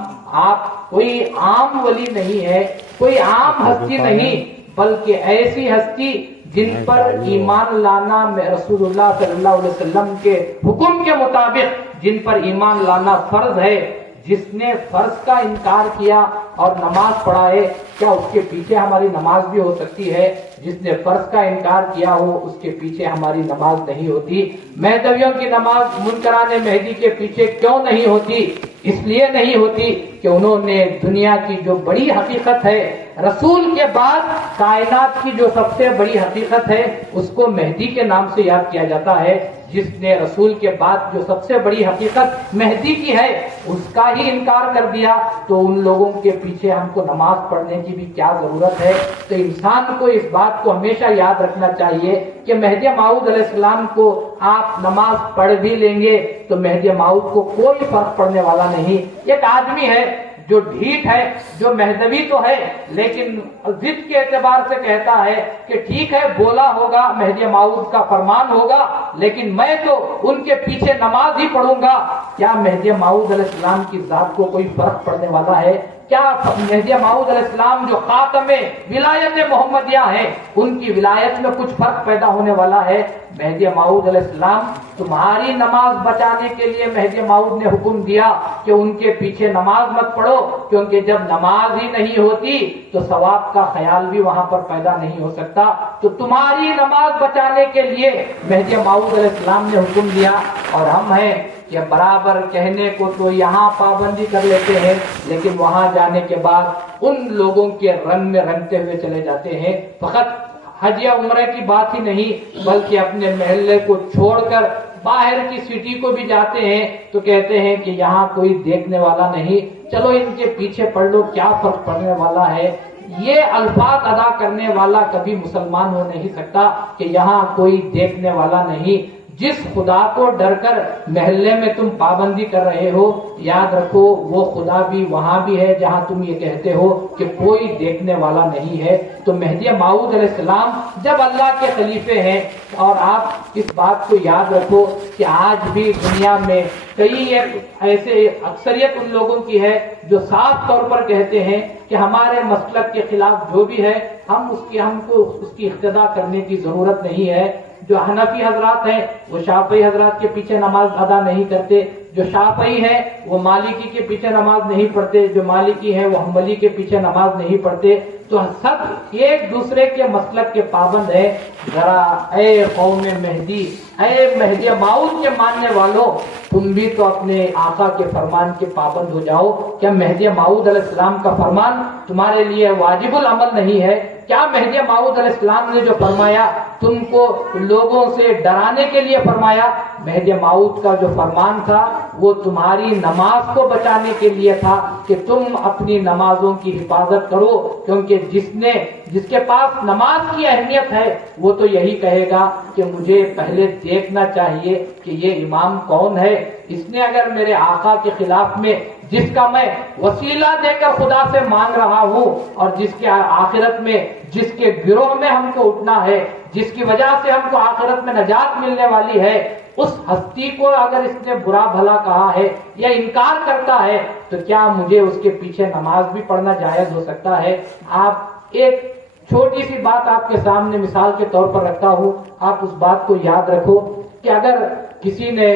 آپ کوئی عام ولی نہیں ہے، کوئی عام ہستی نہیں، بلکہ ایسی ہستی جن پر ایمان لانا رسول اللہ صلی اللہ علیہ وسلم کے حکم کے مطابق جن پر ایمان لانا فرض ہے. جس نے فرض کا انکار کیا اور نماز پڑھا ہے، کیا اس کے پیچھے ہماری نماز بھی ہو سکتی ہے؟ جس نے فرض کا انکار کیا ہو اس کے پیچھے ہماری نماز نہیں ہوتی. مہدویوں کی نماز منکران مہدی کے پیچھے کیوں نہیں ہوتی؟ اس لیے نہیں ہوتی کہ انہوں نے دنیا کی جو بڑی حقیقت ہے، رسول کے بعد کائنات کی جو سب سے بڑی حقیقت ہے، اس کو مہدی کے نام سے یاد کیا جاتا ہے. جس نے رسول کے بعد جو سب سے بڑی حقیقت مہدی کی ہے اس کا ہی انکار کر دیا تو ان لوگوں کے پیچھے ہم کو نماز پڑھنے کی بھی کیا ضرورت ہے؟ تو انسان کو اس بات کو ہمیشہ یاد رکھنا چاہیے کہ مہدی موعود علیہ السلام کو آپ نماز پڑھ بھی لیں گے تو مہدی موعود کو کوئی فرق پڑنے والا نہیں. ایک آدمی ہے جو ڈھیٹ ہے، جو مہدوی تو ہے لیکن ضد کے اعتبار سے کہتا ہے کہ ٹھیک ہے بولا ہوگا مہدی موعود کا فرمان ہوگا لیکن میں تو ان کے پیچھے نماز ہی پڑھوں گا. کیا مہدی موعود علیہ السلام کی ذات کو کوئی فرق پڑنے والا ہے؟ کیا مہدی موعود علیہ السلام جو خاتم ولایت محمدیہ ہیں ان کی ولایت میں کچھ فرق پیدا ہونے والا ہے؟ مہدی موعود علیہ السلام تمہاری نماز بچانے کے لیے مہدی موعود نے حکم دیا کہ ان کے پیچھے نماز مت پڑھو کیونکہ جب نماز ہی نہیں ہوتی تو ثواب کا خیال بھی وہاں پر پیدا نہیں ہو سکتا. تو تمہاری نماز بچانے کے لیے مہدی موعود علیہ السلام نے حکم دیا. اور ہم ہیں کہ برابر کہنے کو تو یہاں پابندی کر لیتے ہیں لیکن وہاں جانے کے بعد ان لوگوں کے رنگ میں رنگتے ہوئے چلے جاتے ہیں. فقط حج یا عمرہ کی بات ہی نہیں بلکہ اپنے محلے کو چھوڑ کر باہر کی سٹی کو بھی جاتے ہیں تو کہتے ہیں کہ یہاں کوئی دیکھنے والا نہیں، چلو ان کے پیچھے پڑھ لو، کیا فرق پڑنے والا ہے. یہ الفاظ ادا کرنے والا کبھی مسلمان ہو نہیں سکتا کہ یہاں کوئی دیکھنے والا نہیں. جس خدا کو ڈر کر محلے میں تم پابندی کر رہے ہو یاد رکھو وہ خدا بھی وہاں بھی ہے جہاں تم یہ کہتے ہو کہ کوئی دیکھنے والا نہیں ہے. تو مہدی موعود علیہ السلام جب اللہ کے خلیفے ہیں اور آپ اس بات کو یاد رکھو کہ آج بھی دنیا میں کئی ایسے اکثریت ان لوگوں کی ہے جو صاف طور پر کہتے ہیں کہ ہمارے مسلک کے خلاف جو بھی ہے ہم کو اس کی اقتدا کرنے کی ضرورت نہیں ہے. جو حنفی حضرات ہیں وہ شافعی حضرات کے پیچھے نماز ادا نہیں کرتے، جو شافعی ہیں وہ مالکی کے پیچھے نماز نہیں پڑھتے، جو مالکی ہیں وہ حنبلی کے پیچھے نماز نہیں پڑھتے. تو سب ایک دوسرے کے مسلک کے پابند ہیں. ذرا اے قوم مہدی، اے مہدی موعود کے ماننے والوں، تم بھی تو اپنے آقا کے فرمان کے پابند ہو جاؤ. کیا مہدی موعود علیہ السلام کا فرمان تمہارے لیے واجب العمل نہیں ہے؟ کیا مہدی موعود علیہ السلام نے جو فرمایا تم کو لوگوں سے ڈرانے کے لیے فرمایا؟ مہدی موعود کا جو فرمان تھا وہ تمہاری نماز کو بچانے کے لیے تھا کہ تم اپنی نمازوں کی حفاظت کرو کیونکہ جس کے پاس نماز کی اہمیت ہے وہ تو یہی کہے گا کہ مجھے پہلے دیکھنا چاہیے کہ یہ امام کون ہے. اس نے اگر میرے آقا کے خلاف میں جس کا میں وسیلہ دے کر خدا سے مانگ رہا ہوں اور جس کے آخرت میں جس کے گروہ میں ہم کو اٹھنا ہے، جس کی وجہ سے ہم کو آخرت میں نجات ملنے والی ہے، اس ہستی کو اگر اس نے برا بھلا کہا ہے یا انکار کرتا ہے تو کیا مجھے اس کے پیچھے نماز بھی پڑھنا جائز ہو سکتا ہے؟ آپ ایک چھوٹی سی بات آپ کے سامنے مثال کے طور پر رکھتا ہوں، آپ اس بات کو یاد رکھو کہ اگر کسی نے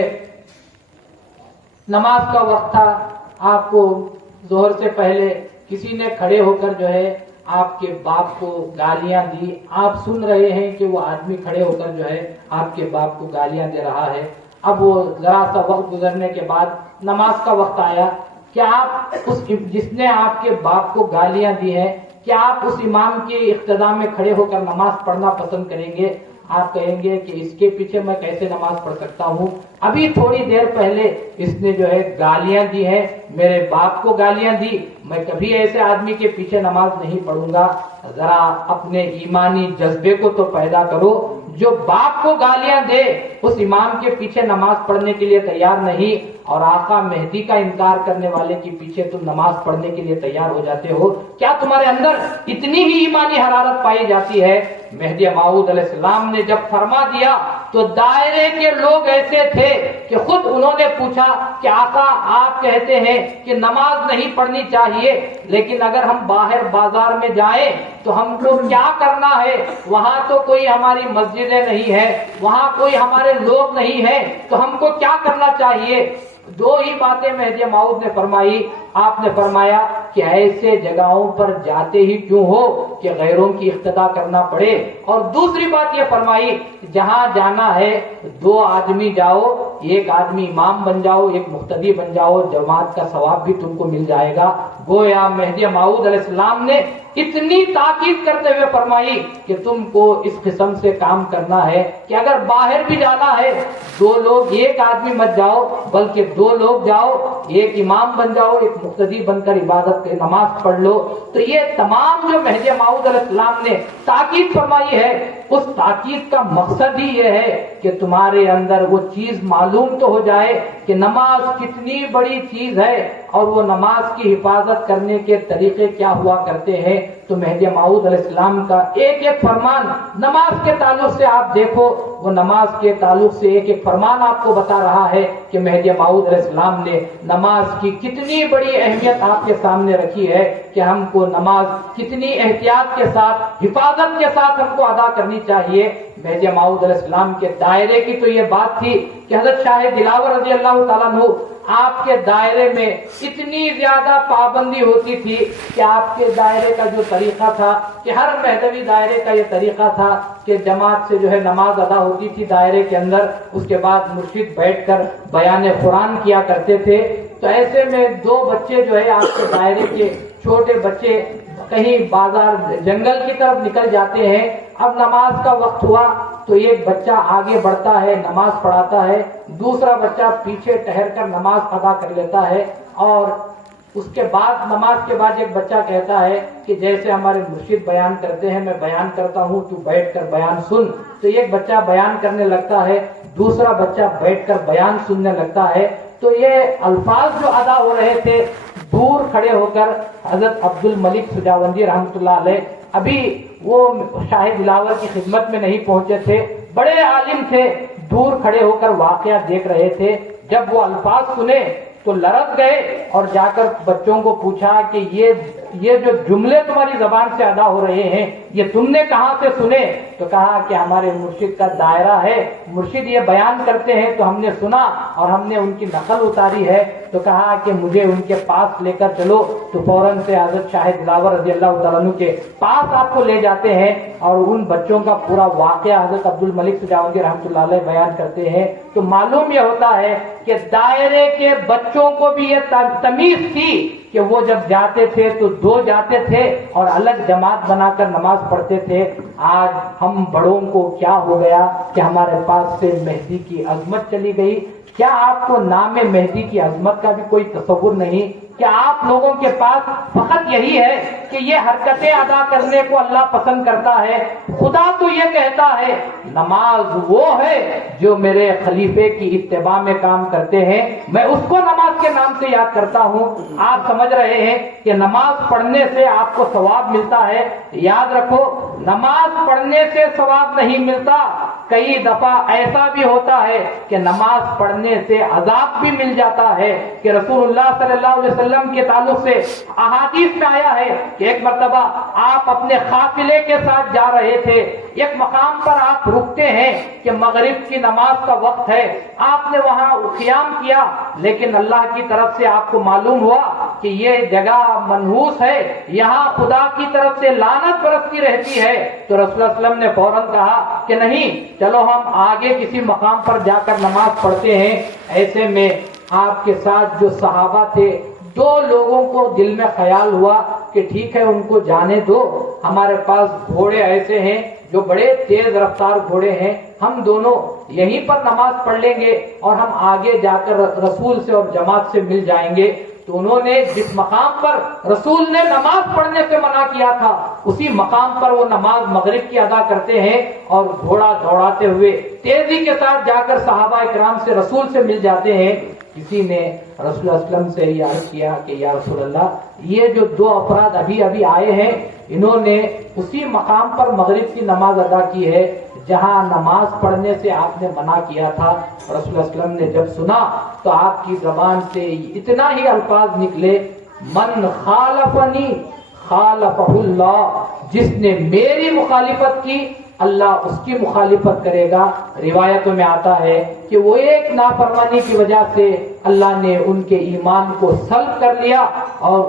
نماز کا وقت تھا، آپ کو ظہر سے پہلے کسی نے کھڑے ہو کر جو ہے آپ کے باپ کو گالیاں دی، آپ سن رہے ہیں کہ وہ آدمی کھڑے ہو کر جو ہے آپ کے باپ کو گالیاں دے رہا ہے. اب وہ ذرا سا وقت گزرنے کے بعد نماز کا وقت آیا، کیا آپ جس نے آپ کے باپ کو گالیاں دی ہیں کیا آپ اس امام کی اقتداء میں کھڑے ہو کر نماز پڑھنا پسند کریں گے؟ آپ کہیں گے کہ اس کے پیچھے میں کیسے نماز پڑھ سکتا ہوں؟ ابھی تھوڑی دیر پہلے اس نے جو ہے گالیاں دی ہیں، میرے باپ کو گالیاں دی، میں کبھی ایسے آدمی کے پیچھے نماز نہیں پڑھوں گا۔ ذرا اپنے ایمانی جذبے کو تو پیدا کرو۔ جو باپ کو گالیاں دے اس امام کے پیچھے نماز پڑھنے کے لیے تیار نہیں، اور آقا مہدی کا انکار کرنے والے کے پیچھے تم نماز پڑھنے کے لیے تیار ہو جاتے ہو؟ کیا تمہارے اندر اتنی ہی ایمانی حرارت پائی جاتی ہے؟ مہدی موعود علیہ السلام نے جب فرما دیا تو دائرے کے لوگ ایسے تھے کہ خود انہوں نے پوچھا کہ آقا آپ کہتے ہیں کہ نماز نہیں پڑھنی چاہیے، لیکن اگر ہم باہر بازار میں جائیں تو ہم کو کیا کرنا ہے؟ وہاں تو کوئی ہماری مسجدیں نہیں ہے، وہاں کوئی ہمارے لوگ نہیں ہیں، تو ہم کو کیا کرنا چاہیے؟ دو ہی باتیں مہدی موعود نے فرمائی۔ آپ نے فرمایا کہ ایسے جگہوں پر جاتے ہی کیوں ہو کہ غیروں کی اقتدا کرنا پڑے، اور دوسری بات یہ فرمائی جہاں جانا ہے دو آدمی جاؤ، ایک آدمی امام بن جاؤ، ایک مقتدی بن جاؤ، جماعت کا ثواب بھی تم کو مل جائے گا۔ گویا مہدی موعود علیہ السلام نے اتنی تاکید کرتے ہوئے فرمائی کہ تم کو اس قسم سے کام کرنا ہے کہ اگر باہر بھی جانا ہے دو لوگ، ایک آدمی مت جاؤ بلکہ دو لوگ جاؤ، ایک امام بن جاؤ، ایک مقتدی بن کر عبادت نماز پڑھ لو۔ تو یہ تمام جو مہدی موعود علیہ السلام نے تاکید فرمائی ہے، اس تاکید کا مقصد ہی یہ ہے کہ تمہارے اندر وہ چیز معلوم تو ہو جائے کہ نماز کتنی بڑی چیز ہے اور وہ نماز کی حفاظت کرنے کے طریقے کیا ہوا کرتے ہیں۔ تو مہدی موعود علیہ السلام کا ایک ایک فرمان نماز کے تعلق سے آپ دیکھو، وہ نماز کے تعلق سے ایک ایک فرمان آپ کو بتا رہا ہے کہ مہدی موعود علیہ السلام نے نماز کی کتنی بڑی اہمیت آپ کے سامنے رکھی ہے کہ ہم کو نماز کتنی احتیاط کے ساتھ، حفاظت کے ساتھ ہم کو ادا کرنی چاہیے۔ مہدی موعود علیہ السلام کے دائرے کی تو یہ بات تھی کہ حضرت شاہ دلاور رضی اللہ تعالیٰ عنہ آپ کے دائرے میں اتنی زیادہ پابندی ہوتی تھی کہ آپ کے دائرے کا جو طریقہ تھا کہ ہر مہدوی دائرے کا یہ طریقہ تھا کہ جماعت سے جو ہے نماز ادا ہوتی تھی دائرے کے اندر، اس کے بعد مرشد بیٹھ کر بیان قرآن کیا کرتے تھے۔ تو ایسے میں دو بچے جو ہے آپ کے دائرے کے چھوٹے بچے کہیں بازار جنگل کی طرف نکل جاتے ہیں، اب نماز کا وقت ہوا تو ایک بچہ آگے بڑھتا ہے، نماز پڑھاتا ہے، دوسرا بچہ پیچھے ٹہر کر نماز ادا کر لیتا ہے، اور اس کے بعد نماز کے بعد ایک بچہ کہتا ہے کہ جیسے ہمارے مرشد بیان کرتے ہیں میں بیان کرتا ہوں، تو بیٹھ کر بیان سن۔ تو ایک بچہ بیان کرنے لگتا ہے، دوسرا بچہ بیٹھ کر بیان سننے لگتا ہے۔ تو یہ الفاظ جو ادا ہو رہے تھے دور کھڑے ہو کر حضرت عبد الملک سجاوندی رحمۃ اللہ علیہ، ابھی وہ شاہ دلاور کی خدمت میں نہیں پہنچے تھے، بڑے عالم تھے، دور کھڑے ہو کر واقعہ دیکھ رہے تھے۔ جب وہ الفاظ سنے تو لرز گئے اور جا کر بچوں کو پوچھا کہ یہ جو جملے تمہاری زبان سے ادا ہو رہے ہیں یہ تم نے کہاں سے سنے؟ تو کہا کہ ہمارے مرشد کا دائرہ ہے، مرشد یہ بیان کرتے ہیں تو ہم نے سنا اور ہم نے ان کی نقل اتاری ہے۔ تو کہا کہ مجھے ان کے پاس لے کر چلو، تو فوراً سے حضرت شاہ دلاور رضی اللہ تعالیٰ عنہ کے پاس آپ کو لے جاتے ہیں اور ان بچوں کا پورا واقعہ حضرت عبد الملک سجاوندی رحمۃ اللہ علیہ بیان کرتے ہیں۔ تو معلوم یہ ہوتا ہے کہ دائرے کے بچوں کو بھی یہ تمیز تھی کہ وہ جب جاتے تھے تو دو جاتے تھے اور الگ جماعت بنا کر نماز پڑھتے تھے۔ آج ہم بڑوں کو کیا ہو گیا کہ ہمارے پاس سے مہدی کی عظمت چلی گئی؟ کیا آپ کو نام مہدی کی عظمت کا بھی کوئی تصور نہیں؟ کیا آپ لوگوں کے پاس فقط یہی ہے کہ یہ حرکتیں ادا کرنے کو اللہ پسند کرتا ہے؟ خدا تو یہ کہتا ہے نماز وہ ہے جو میرے خلیفے کی اتباع میں کام کرتے ہیں، میں اس کو نماز کے نام سے یاد کرتا ہوں۔ آپ سمجھ رہے ہیں کہ نماز پڑھنے سے آپ کو ثواب ملتا ہے؟ یاد رکھو نماز پڑھنے سے ثواب نہیں ملتا، کئی دفعہ ایسا بھی ہوتا ہے کہ نماز پڑھنے سے عذاب بھی مل جاتا ہے کہ رسول اللہ صلی اللہ علیہ وسلم کے تعلق سے احادیث میں آیا ہے کہ ایک مرتبہ آپ اپنے قافلے کے ساتھ جا رہے تھے، ایک مقام پر آپ رکتے ہیں کہ مغرب کی نماز کا وقت ہے، آپ نے وہاں قیام کیا، لیکن اللہ کی طرف سے آپ کو معلوم ہوا کہ یہ جگہ منحوس ہے، یہاں خدا کی طرف سے لعنت برستی رہتی ہے۔ تو رسول اللہ صلی اللہ علیہ وسلم نے فوراً کہا کہ نہیں، چلو ہم آگے کسی مقام پر جا کر نماز پڑھتے ہیں۔ ایسے میں آپ کے ساتھ جو صحابہ تھے، دو لوگوں کو دل میں خیال ہوا کہ ٹھیک ہے ان کو جانے دو، ہمارے پاس گھوڑے ایسے ہیں جو بڑے تیز رفتار گھوڑے ہیں، ہم دونوں یہیں پر نماز پڑھ لیں گے اور ہم آگے جا کر رسول سے اور جماعت سے مل جائیں گے۔ تو انہوں نے جس مقام پر رسول نے نماز پڑھنے سے منع کیا تھا اسی مقام پر وہ نماز مغرب کی ادا کرتے ہیں اور گھوڑا دوڑاتے ہوئے تیزی کے ساتھ جا کر صحابہ اکرام سے رسول سے مل جاتے ہیں۔ کسی نے رسول اللہ علیہ وسلم سے یہ عرض کیا کہ یا رسول اللہ، یہ جو دو افراد ابھی آئے ہیں انہوں نے اسی مقام پر مغرب کی نماز ادا کی ہے جہاں نماز پڑھنے سے آپ نے منع کیا تھا۔ رسول اللہ علیہ وسلم نے جب سنا تو آپ کی زبان سے اتنا ہی الفاظ نکلے، من خالفنی خالفہ اللہ، جس نے میری مخالفت کی اللہ اس کی مخالفت کرے گا۔ روایتوں میں آتا ہے کہ وہ ایک نافرمانی کی وجہ سے اللہ نے ان کے ایمان کو سلب کر لیا اور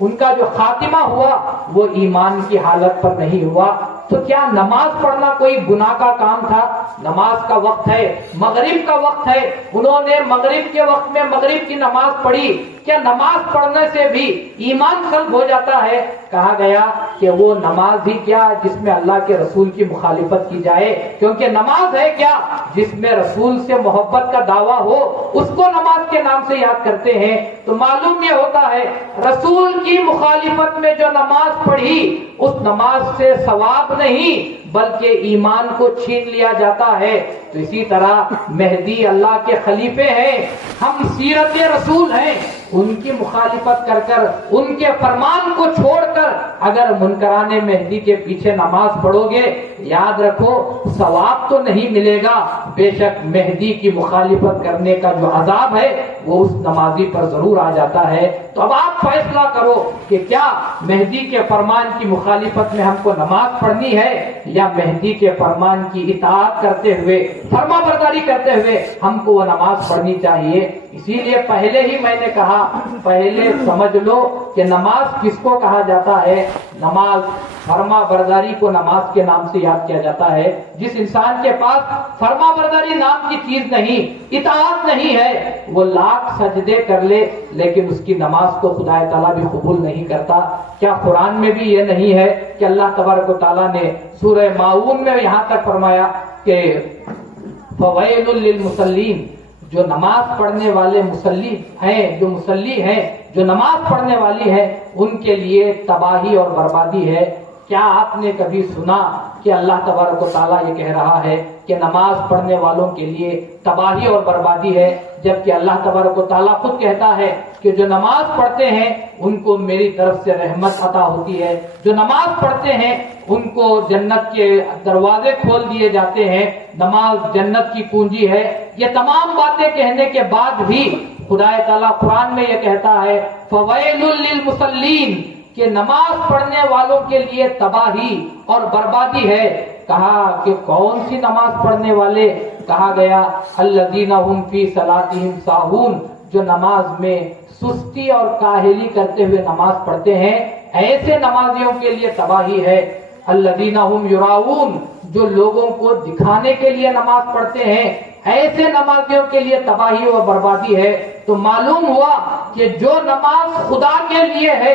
ان کا جو خاتمہ ہوا وہ ایمان کی حالت پر نہیں ہوا۔ تو کیا نماز پڑھنا کوئی گناہ کا کام تھا؟ نماز کا وقت ہے، مغرب کا وقت ہے، انہوں نے مغرب کے وقت میں مغرب کی نماز پڑھی، کیا نماز پڑھنے سے بھی ایمان سلب ہو جاتا ہے؟ کہا گیا کہ وہ نماز ہی کیا جس میں اللہ کے رسول کی مخالفت کی جائے، کیونکہ نماز ہے کیا جس میں رسول سے محبت کا دعویٰ ہو، اس کو نماز کے نام سے یاد کرتے ہیں۔ تو معلوم یہ ہوتا ہے رسول کی مخالفت میں جو نماز پڑھی اس نماز سے ثواب نہیں بلکہ ایمان کو چھین لیا جاتا ہے۔ تو اسی طرح مہدی اللہ کے خلیفے ہیں، ہم سیرت رسول ہیں، ان کی مخالفت کر کر ان کے فرمان کو چھوڑ کر اگر منکران مہدی کے پیچھے نماز پڑھو گے یاد رکھو ثواب تو نہیں ملے گا، بے شک مہدی کی مخالفت کرنے کا جو عذاب ہے وہ اس نمازی پر ضرور آ جاتا ہے۔ تو اب آپ فیصلہ کرو کہ کیا مہدی کے فرمان کی مخالفت میں ہم کو نماز پڑھنی ہے یا مہدی کے فرمان کی اطاعت کرتے ہوئے فرما برداری کرتے ہوئے ہم کو وہ نماز پڑھنی چاہیے۔ اسی لیے پہلے ہی میں نے کہا پہلے سمجھ لو کہ نماز کس کو کہا جاتا ہے۔ نماز فرما برداری کو نماز کے نام سے یاد کیا جاتا ہے۔ جس انسان کے پاس فرما برداری نام کی چیز نہیں، اطاعت نہیں ہے، وہ لاکھ سجدے کر لے لیکن اس کی نماز کو خدا تعالیٰ بھی قبول نہیں کرتا۔ کیا قرآن میں بھی یہ نہیں ہے کہ اللہ تبارک و تعالیٰ نے سورہ ماعون میں یہاں تک فرمایا کہ فویل للمصلین، جو نماز پڑھنے والے مصلی ہیں، جو نماز پڑھنے والی ہے ان کے لیے تباہی اور بربادی ہے۔ کیا آپ نے کبھی سنا کہ اللہ تبارک و تعالیٰ یہ کہہ رہا ہے کہ نماز پڑھنے والوں کے لیے تباہی اور بربادی ہے، جبکہ اللہ تبارک و تعالیٰ خود کہتا ہے کہ جو نماز پڑھتے ہیں ان کو میری طرف سے رحمت عطا ہوتی ہے، جو نماز پڑھتے ہیں ان کو جنت کے دروازے کھول دیے جاتے ہیں، نماز جنت کی کنجی ہے۔ یہ تمام باتیں کہنے کے بعد بھی خدا تعالیٰ قرآن میں یہ کہتا ہے فویل للمصلین، کہ نماز پڑھنے والوں کے لیے تباہی اور بربادی ہے۔ کہا کہ کون سی نماز پڑھنے والے؟ کہا گیا الذین هم فی صلاتہم ساہون، جو نماز میں سستی اور کاہلی کرتے ہوئے نماز پڑھتے ہیں ایسے نمازیوں کے لیے تباہی ہے۔ الذین هم یراؤون، جو لوگوں کو دکھانے کے لیے نماز پڑھتے ہیں ایسے نمازیوں کے لیے تباہی و بربادی ہے۔ تو معلوم ہوا کہ جو نماز خدا کے لیے ہے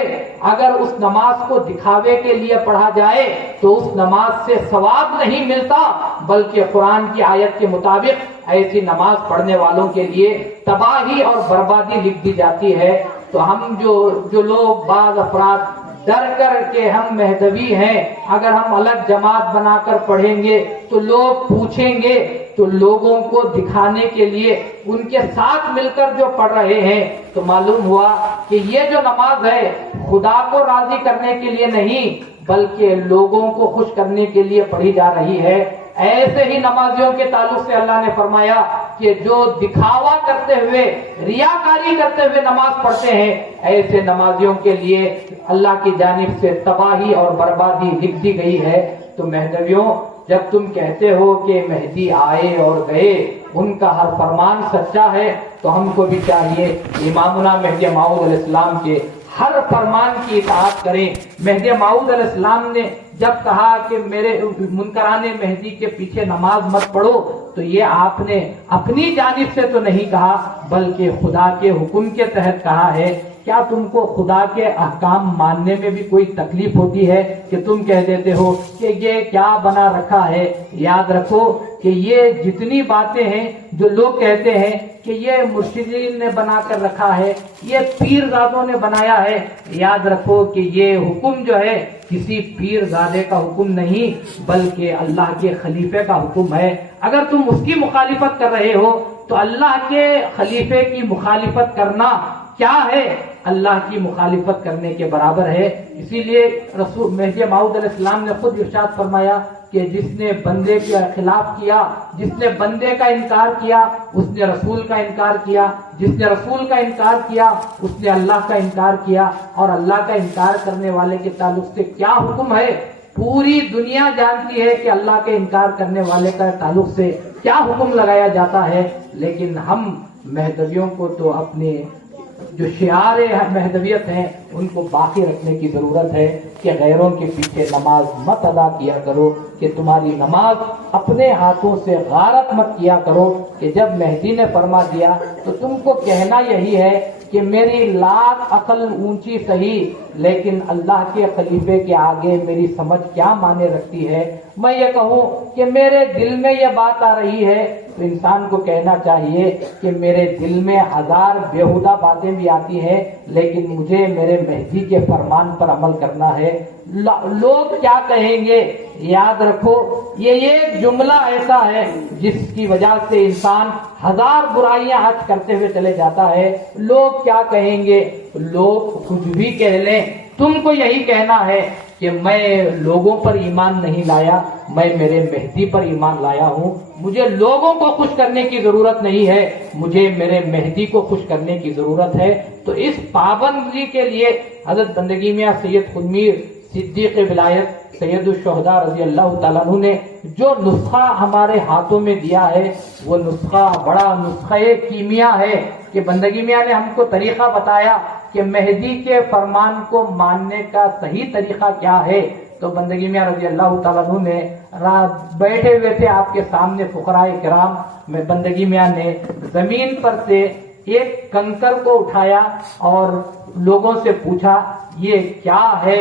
اگر اس نماز کو دکھاوے کے لیے پڑھا جائے تو اس نماز سے ثواب نہیں ملتا بلکہ قرآن کی آیت کے مطابق ایسی نماز پڑھنے والوں کے لیے تباہی اور بربادی لکھ دی جاتی ہے۔ تو ہم جو لوگ بعض افراد ڈر کر کے ہم مہدوی ہیں، اگر ہم الگ جماعت بنا کر پڑھیں گے تو لوگ پوچھیں گے، تو لوگوں کو دکھانے کے لیے ان کے ساتھ مل کر جو پڑھ رہے ہیں تو معلوم ہوا کہ یہ جو نماز ہے خدا کو راضی کرنے کے لیے نہیں بلکہ لوگوں کو خوش کرنے کے لیے پڑھی جا رہی ہے۔ ایسے ہی نمازیوں کے تعلق سے اللہ نے فرمایا کہ جو دکھاوا کرتے ہوئے ریاکاری کرتے ہوئے نماز پڑھتے ہیں ایسے نمازیوں کے لیے اللہ کی جانب سے تباہی اور بربادی لکھ دی گئی ہے۔ تو مہدویوں، جب تم کہتے ہو کہ مہدی آئے اور گئے ان کا ہر فرمان سچا ہے تو ہم کو بھی چاہیے امامنا مہدی موعود علیہ السلام کے ہر فرمان کی اطاعت کریں۔ مہدی موعود علیہ السلام نے جب کہا کہ میرے منکران مہدی کے پیچھے نماز مت پڑھو تو یہ آپ نے اپنی جانب سے تو نہیں کہا بلکہ خدا کے حکم کے تحت کہا ہے کیا تم کو خدا کے احکام ماننے میں بھی کوئی تکلیف ہوتی ہے کہ تم کہہ دیتے ہو کہ یہ کیا بنا رکھا ہے؟ یاد رکھو کہ یہ جتنی باتیں ہیں جو لوگ کہتے ہیں کہ یہ مرشدین نے بنا کر رکھا ہے، یہ پیر زادوں نے بنایا ہے، یاد رکھو کہ یہ حکم جو ہے کسی پیر زادے کا حکم نہیں بلکہ اللہ کے خلیفے کا حکم ہے۔ اگر تم اس کی مخالفت کر رہے ہو تو اللہ کے خلیفے کی مخالفت کرنا کیا ہے؟ اللہ کی مخالفت کرنے کے برابر ہے۔ اسی لیے رسول مہدی موعود علیہ السلام نے خود ارشاد فرمایا کہ جس نے بندے کے خلاف کیا، جس نے بندے کا انکار کیا اس نے رسول کا انکار کیا، جس نے رسول کا انکار کیا اس نے اللہ کا انکار کیا، اور اللہ کا انکار کرنے والے کے تعلق سے کیا حکم ہے؟ پوری دنیا جانتی ہے کہ اللہ کے انکار کرنے والے کا تعلق سے کیا حکم لگایا جاتا ہے، لیکن ہم مہدویوں کو تو اپنے جو شعار مہدویت ہیں ان کو باقی رکھنے کی ضرورت ہے کہ غیروں کے پیچھے نماز مت ادا کیا کرو، کہ تمہاری نماز اپنے ہاتھوں سے غارت مت کیا کرو کہ جب مہدی نے فرما دیا تو تم کو کہنا یہی ہے کہ میری لاکھ عقل اونچی صحیح لیکن اللہ کے خلیفے کے آگے میری سمجھ کیا مانے رکھتی ہے۔ میں یہ کہوں کہ میرے دل میں یہ بات آ رہی ہے تو انسان کو کہنا چاہیے کہ میرے دل میں ہزار بیہودہ باتیں بھی آتی ہیں لیکن مجھے میرے مہدی کے فرمان پر عمل کرنا ہے۔ لوگ کیا کہیں گے؟ یاد رکھو یہ ایک جملہ ایسا ہے جس کی وجہ سے انسان ہزار برائیاں حج کرتے ہوئے چلے جاتا ہے۔ لوگ کیا کہیں گے؟ لوگ کچھ بھی کہہ لیں، تم کو یہی کہنا ہے کہ میں لوگوں پر ایمان نہیں لایا، میں میرے مہدی پر ایمان لایا ہوں۔ مجھے لوگوں کو خوش کرنے کی ضرورت نہیں ہے، مجھے میرے مہدی کو خوش کرنے کی ضرورت ہے۔ تو اس پابندی کے لیے حضرت بندگی میاں سید خودمیر صدیق ولایت سید الشہداء رضی اللہ تعالیٰ عنہ نے جو نسخہ ہمارے ہاتھوں میں دیا ہے وہ نسخہ بڑا نسخہ کیمیا ہے کہ بندگی میاں نے ہم کو طریقہ بتایا کہ مہدی کے فرمان کو ماننے کا صحیح طریقہ کیا ہے۔ تو بندگی میاں رضی اللہ تعالیٰ عنہ نے بیٹھے ہوئے تھے آپ کے سامنے فقراء کرام میں، بندگی میاں نے زمین پر سے ایک کنکر کو اٹھایا اور لوگوں سے پوچھا یہ کیا ہے؟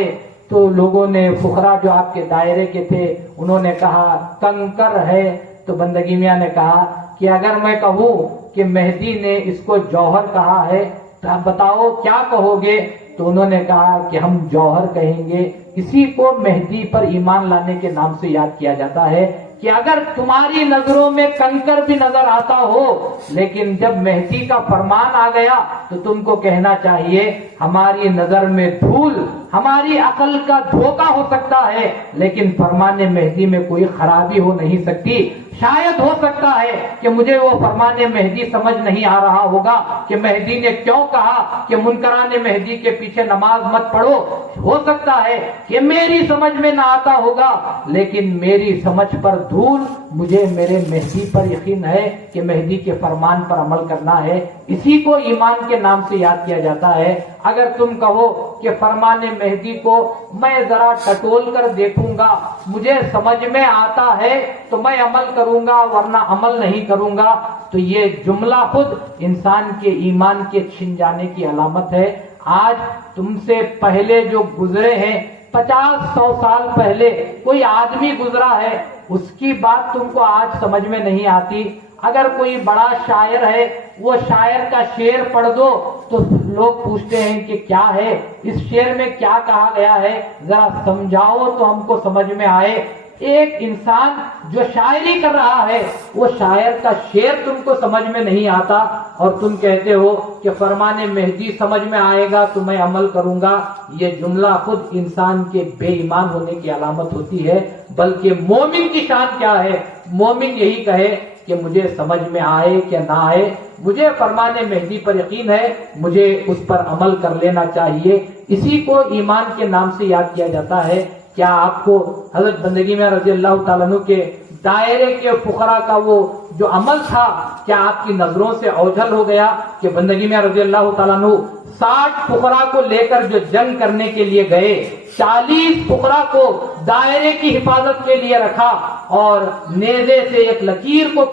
تو لوگوں نے، فقراء جو آپ کے دائرے کے تھے انہوں نے کہا کنکر ہے۔ تو بندگی میاں نے کہا کہ اگر میں کہوں کہ مہدی نے اس کو جوہر کہا ہے تو آپ بتاؤ کیا کہو گے؟ تو انہوں نے کہا کہ ہم جوہر کہیں گے۔ اسی کو مہدی پر ایمان لانے کے نام سے یاد کیا جاتا ہے کہ اگر تمہاری نظروں میں کنکر بھی نظر آتا ہو لیکن جب مہدی کا فرمان آ گیا تو تم کو کہنا چاہیے ہماری نظر میں دھول، ہماری عقل کا دھوکہ ہو سکتا ہے لیکن فرمان مہدی میں کوئی خرابی ہو نہیں سکتی۔ شاید ہو سکتا ہے کہ مجھے وہ فرمان مہدی سمجھ نہیں آ رہا ہوگا کہ مہدی نے کیوں کہا کہ منکران مہدی کے پیچھے نماز مت پڑھو، ہو سکتا ہے کہ میری سمجھ میں نہ آتا ہوگا لیکن میری سمجھ پر دھول، مجھے میرے مہدی پر یقین ہے کہ مہدی کے فرمان پر عمل کرنا ہے۔ اسی کو ایمان کے نام سے یاد کیا جاتا ہے۔ اگر تم کہو کہ فرمان مہدی کو میں ذرا ٹٹول کر دیکھوں گا، مجھے سمجھ میں آتا ہے تو میں عمل کروں گا ورنہ عمل نہیں کروں گا، تو یہ جملہ خود انسان کے ایمان کے چھن جانے کی علامت ہے۔ آج تم سے پہلے جو گزرے ہیں، 50-100 سال پہلے کوئی آدمی گزرا ہے، اس کی بات تم کو آج سمجھ میں نہیں آتی۔ اگر کوئی بڑا شاعر ہے، وہ شاعر کا شعر پڑھ دو تو لوگ پوچھتے ہیں کہ کیا ہے اس شعر میں، کیا کہا گیا ہے، ذرا سمجھاؤ تو ہم کو سمجھ میں آئے۔ ایک انسان جو شاعری کر رہا ہے وہ شاعر کا شعر تم کو سمجھ میں نہیں آتا اور تم کہتے ہو کہ فرمان مہدی سمجھ میں آئے گا تو میں عمل کروں گا۔ یہ جملہ خود انسان کے بے ایمان ہونے کی علامت ہوتی ہے۔ بلکہ مومن کی شان کیا ہے؟ مومن یہی کہے کہ مجھے سمجھ میں آئے کہ نہ آئے، مجھے فرمان مہدی پر یقین ہے، مجھے اس پر عمل کر لینا چاہیے۔ اسی کو ایمان کے نام سے یاد کیا جاتا ہے۔ کیا آپ کو حضرت بندگی میاں رضی اللہ تعالیٰ عنہ کے دائرے کے فقراء کا وہ جو عمل تھا کیا آپ کی نظروں سے اوجھل ہو گیا کہ بندگی میں رضی اللہ تعالیٰ عنہ 60 فقراء کو لے کر جو جنگ کرنے کے لیے گئے، 40 فقراء کو دائرے کی حفاظت کے لیے رکھا اور نیزے سے ایک لکیر کو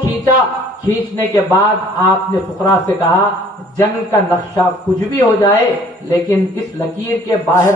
کھینچنے کے بعد آپ نے فقراء سے کہا جنگ کا نقشہ کچھ بھی ہو جائے لیکن اس لکیر کے باہر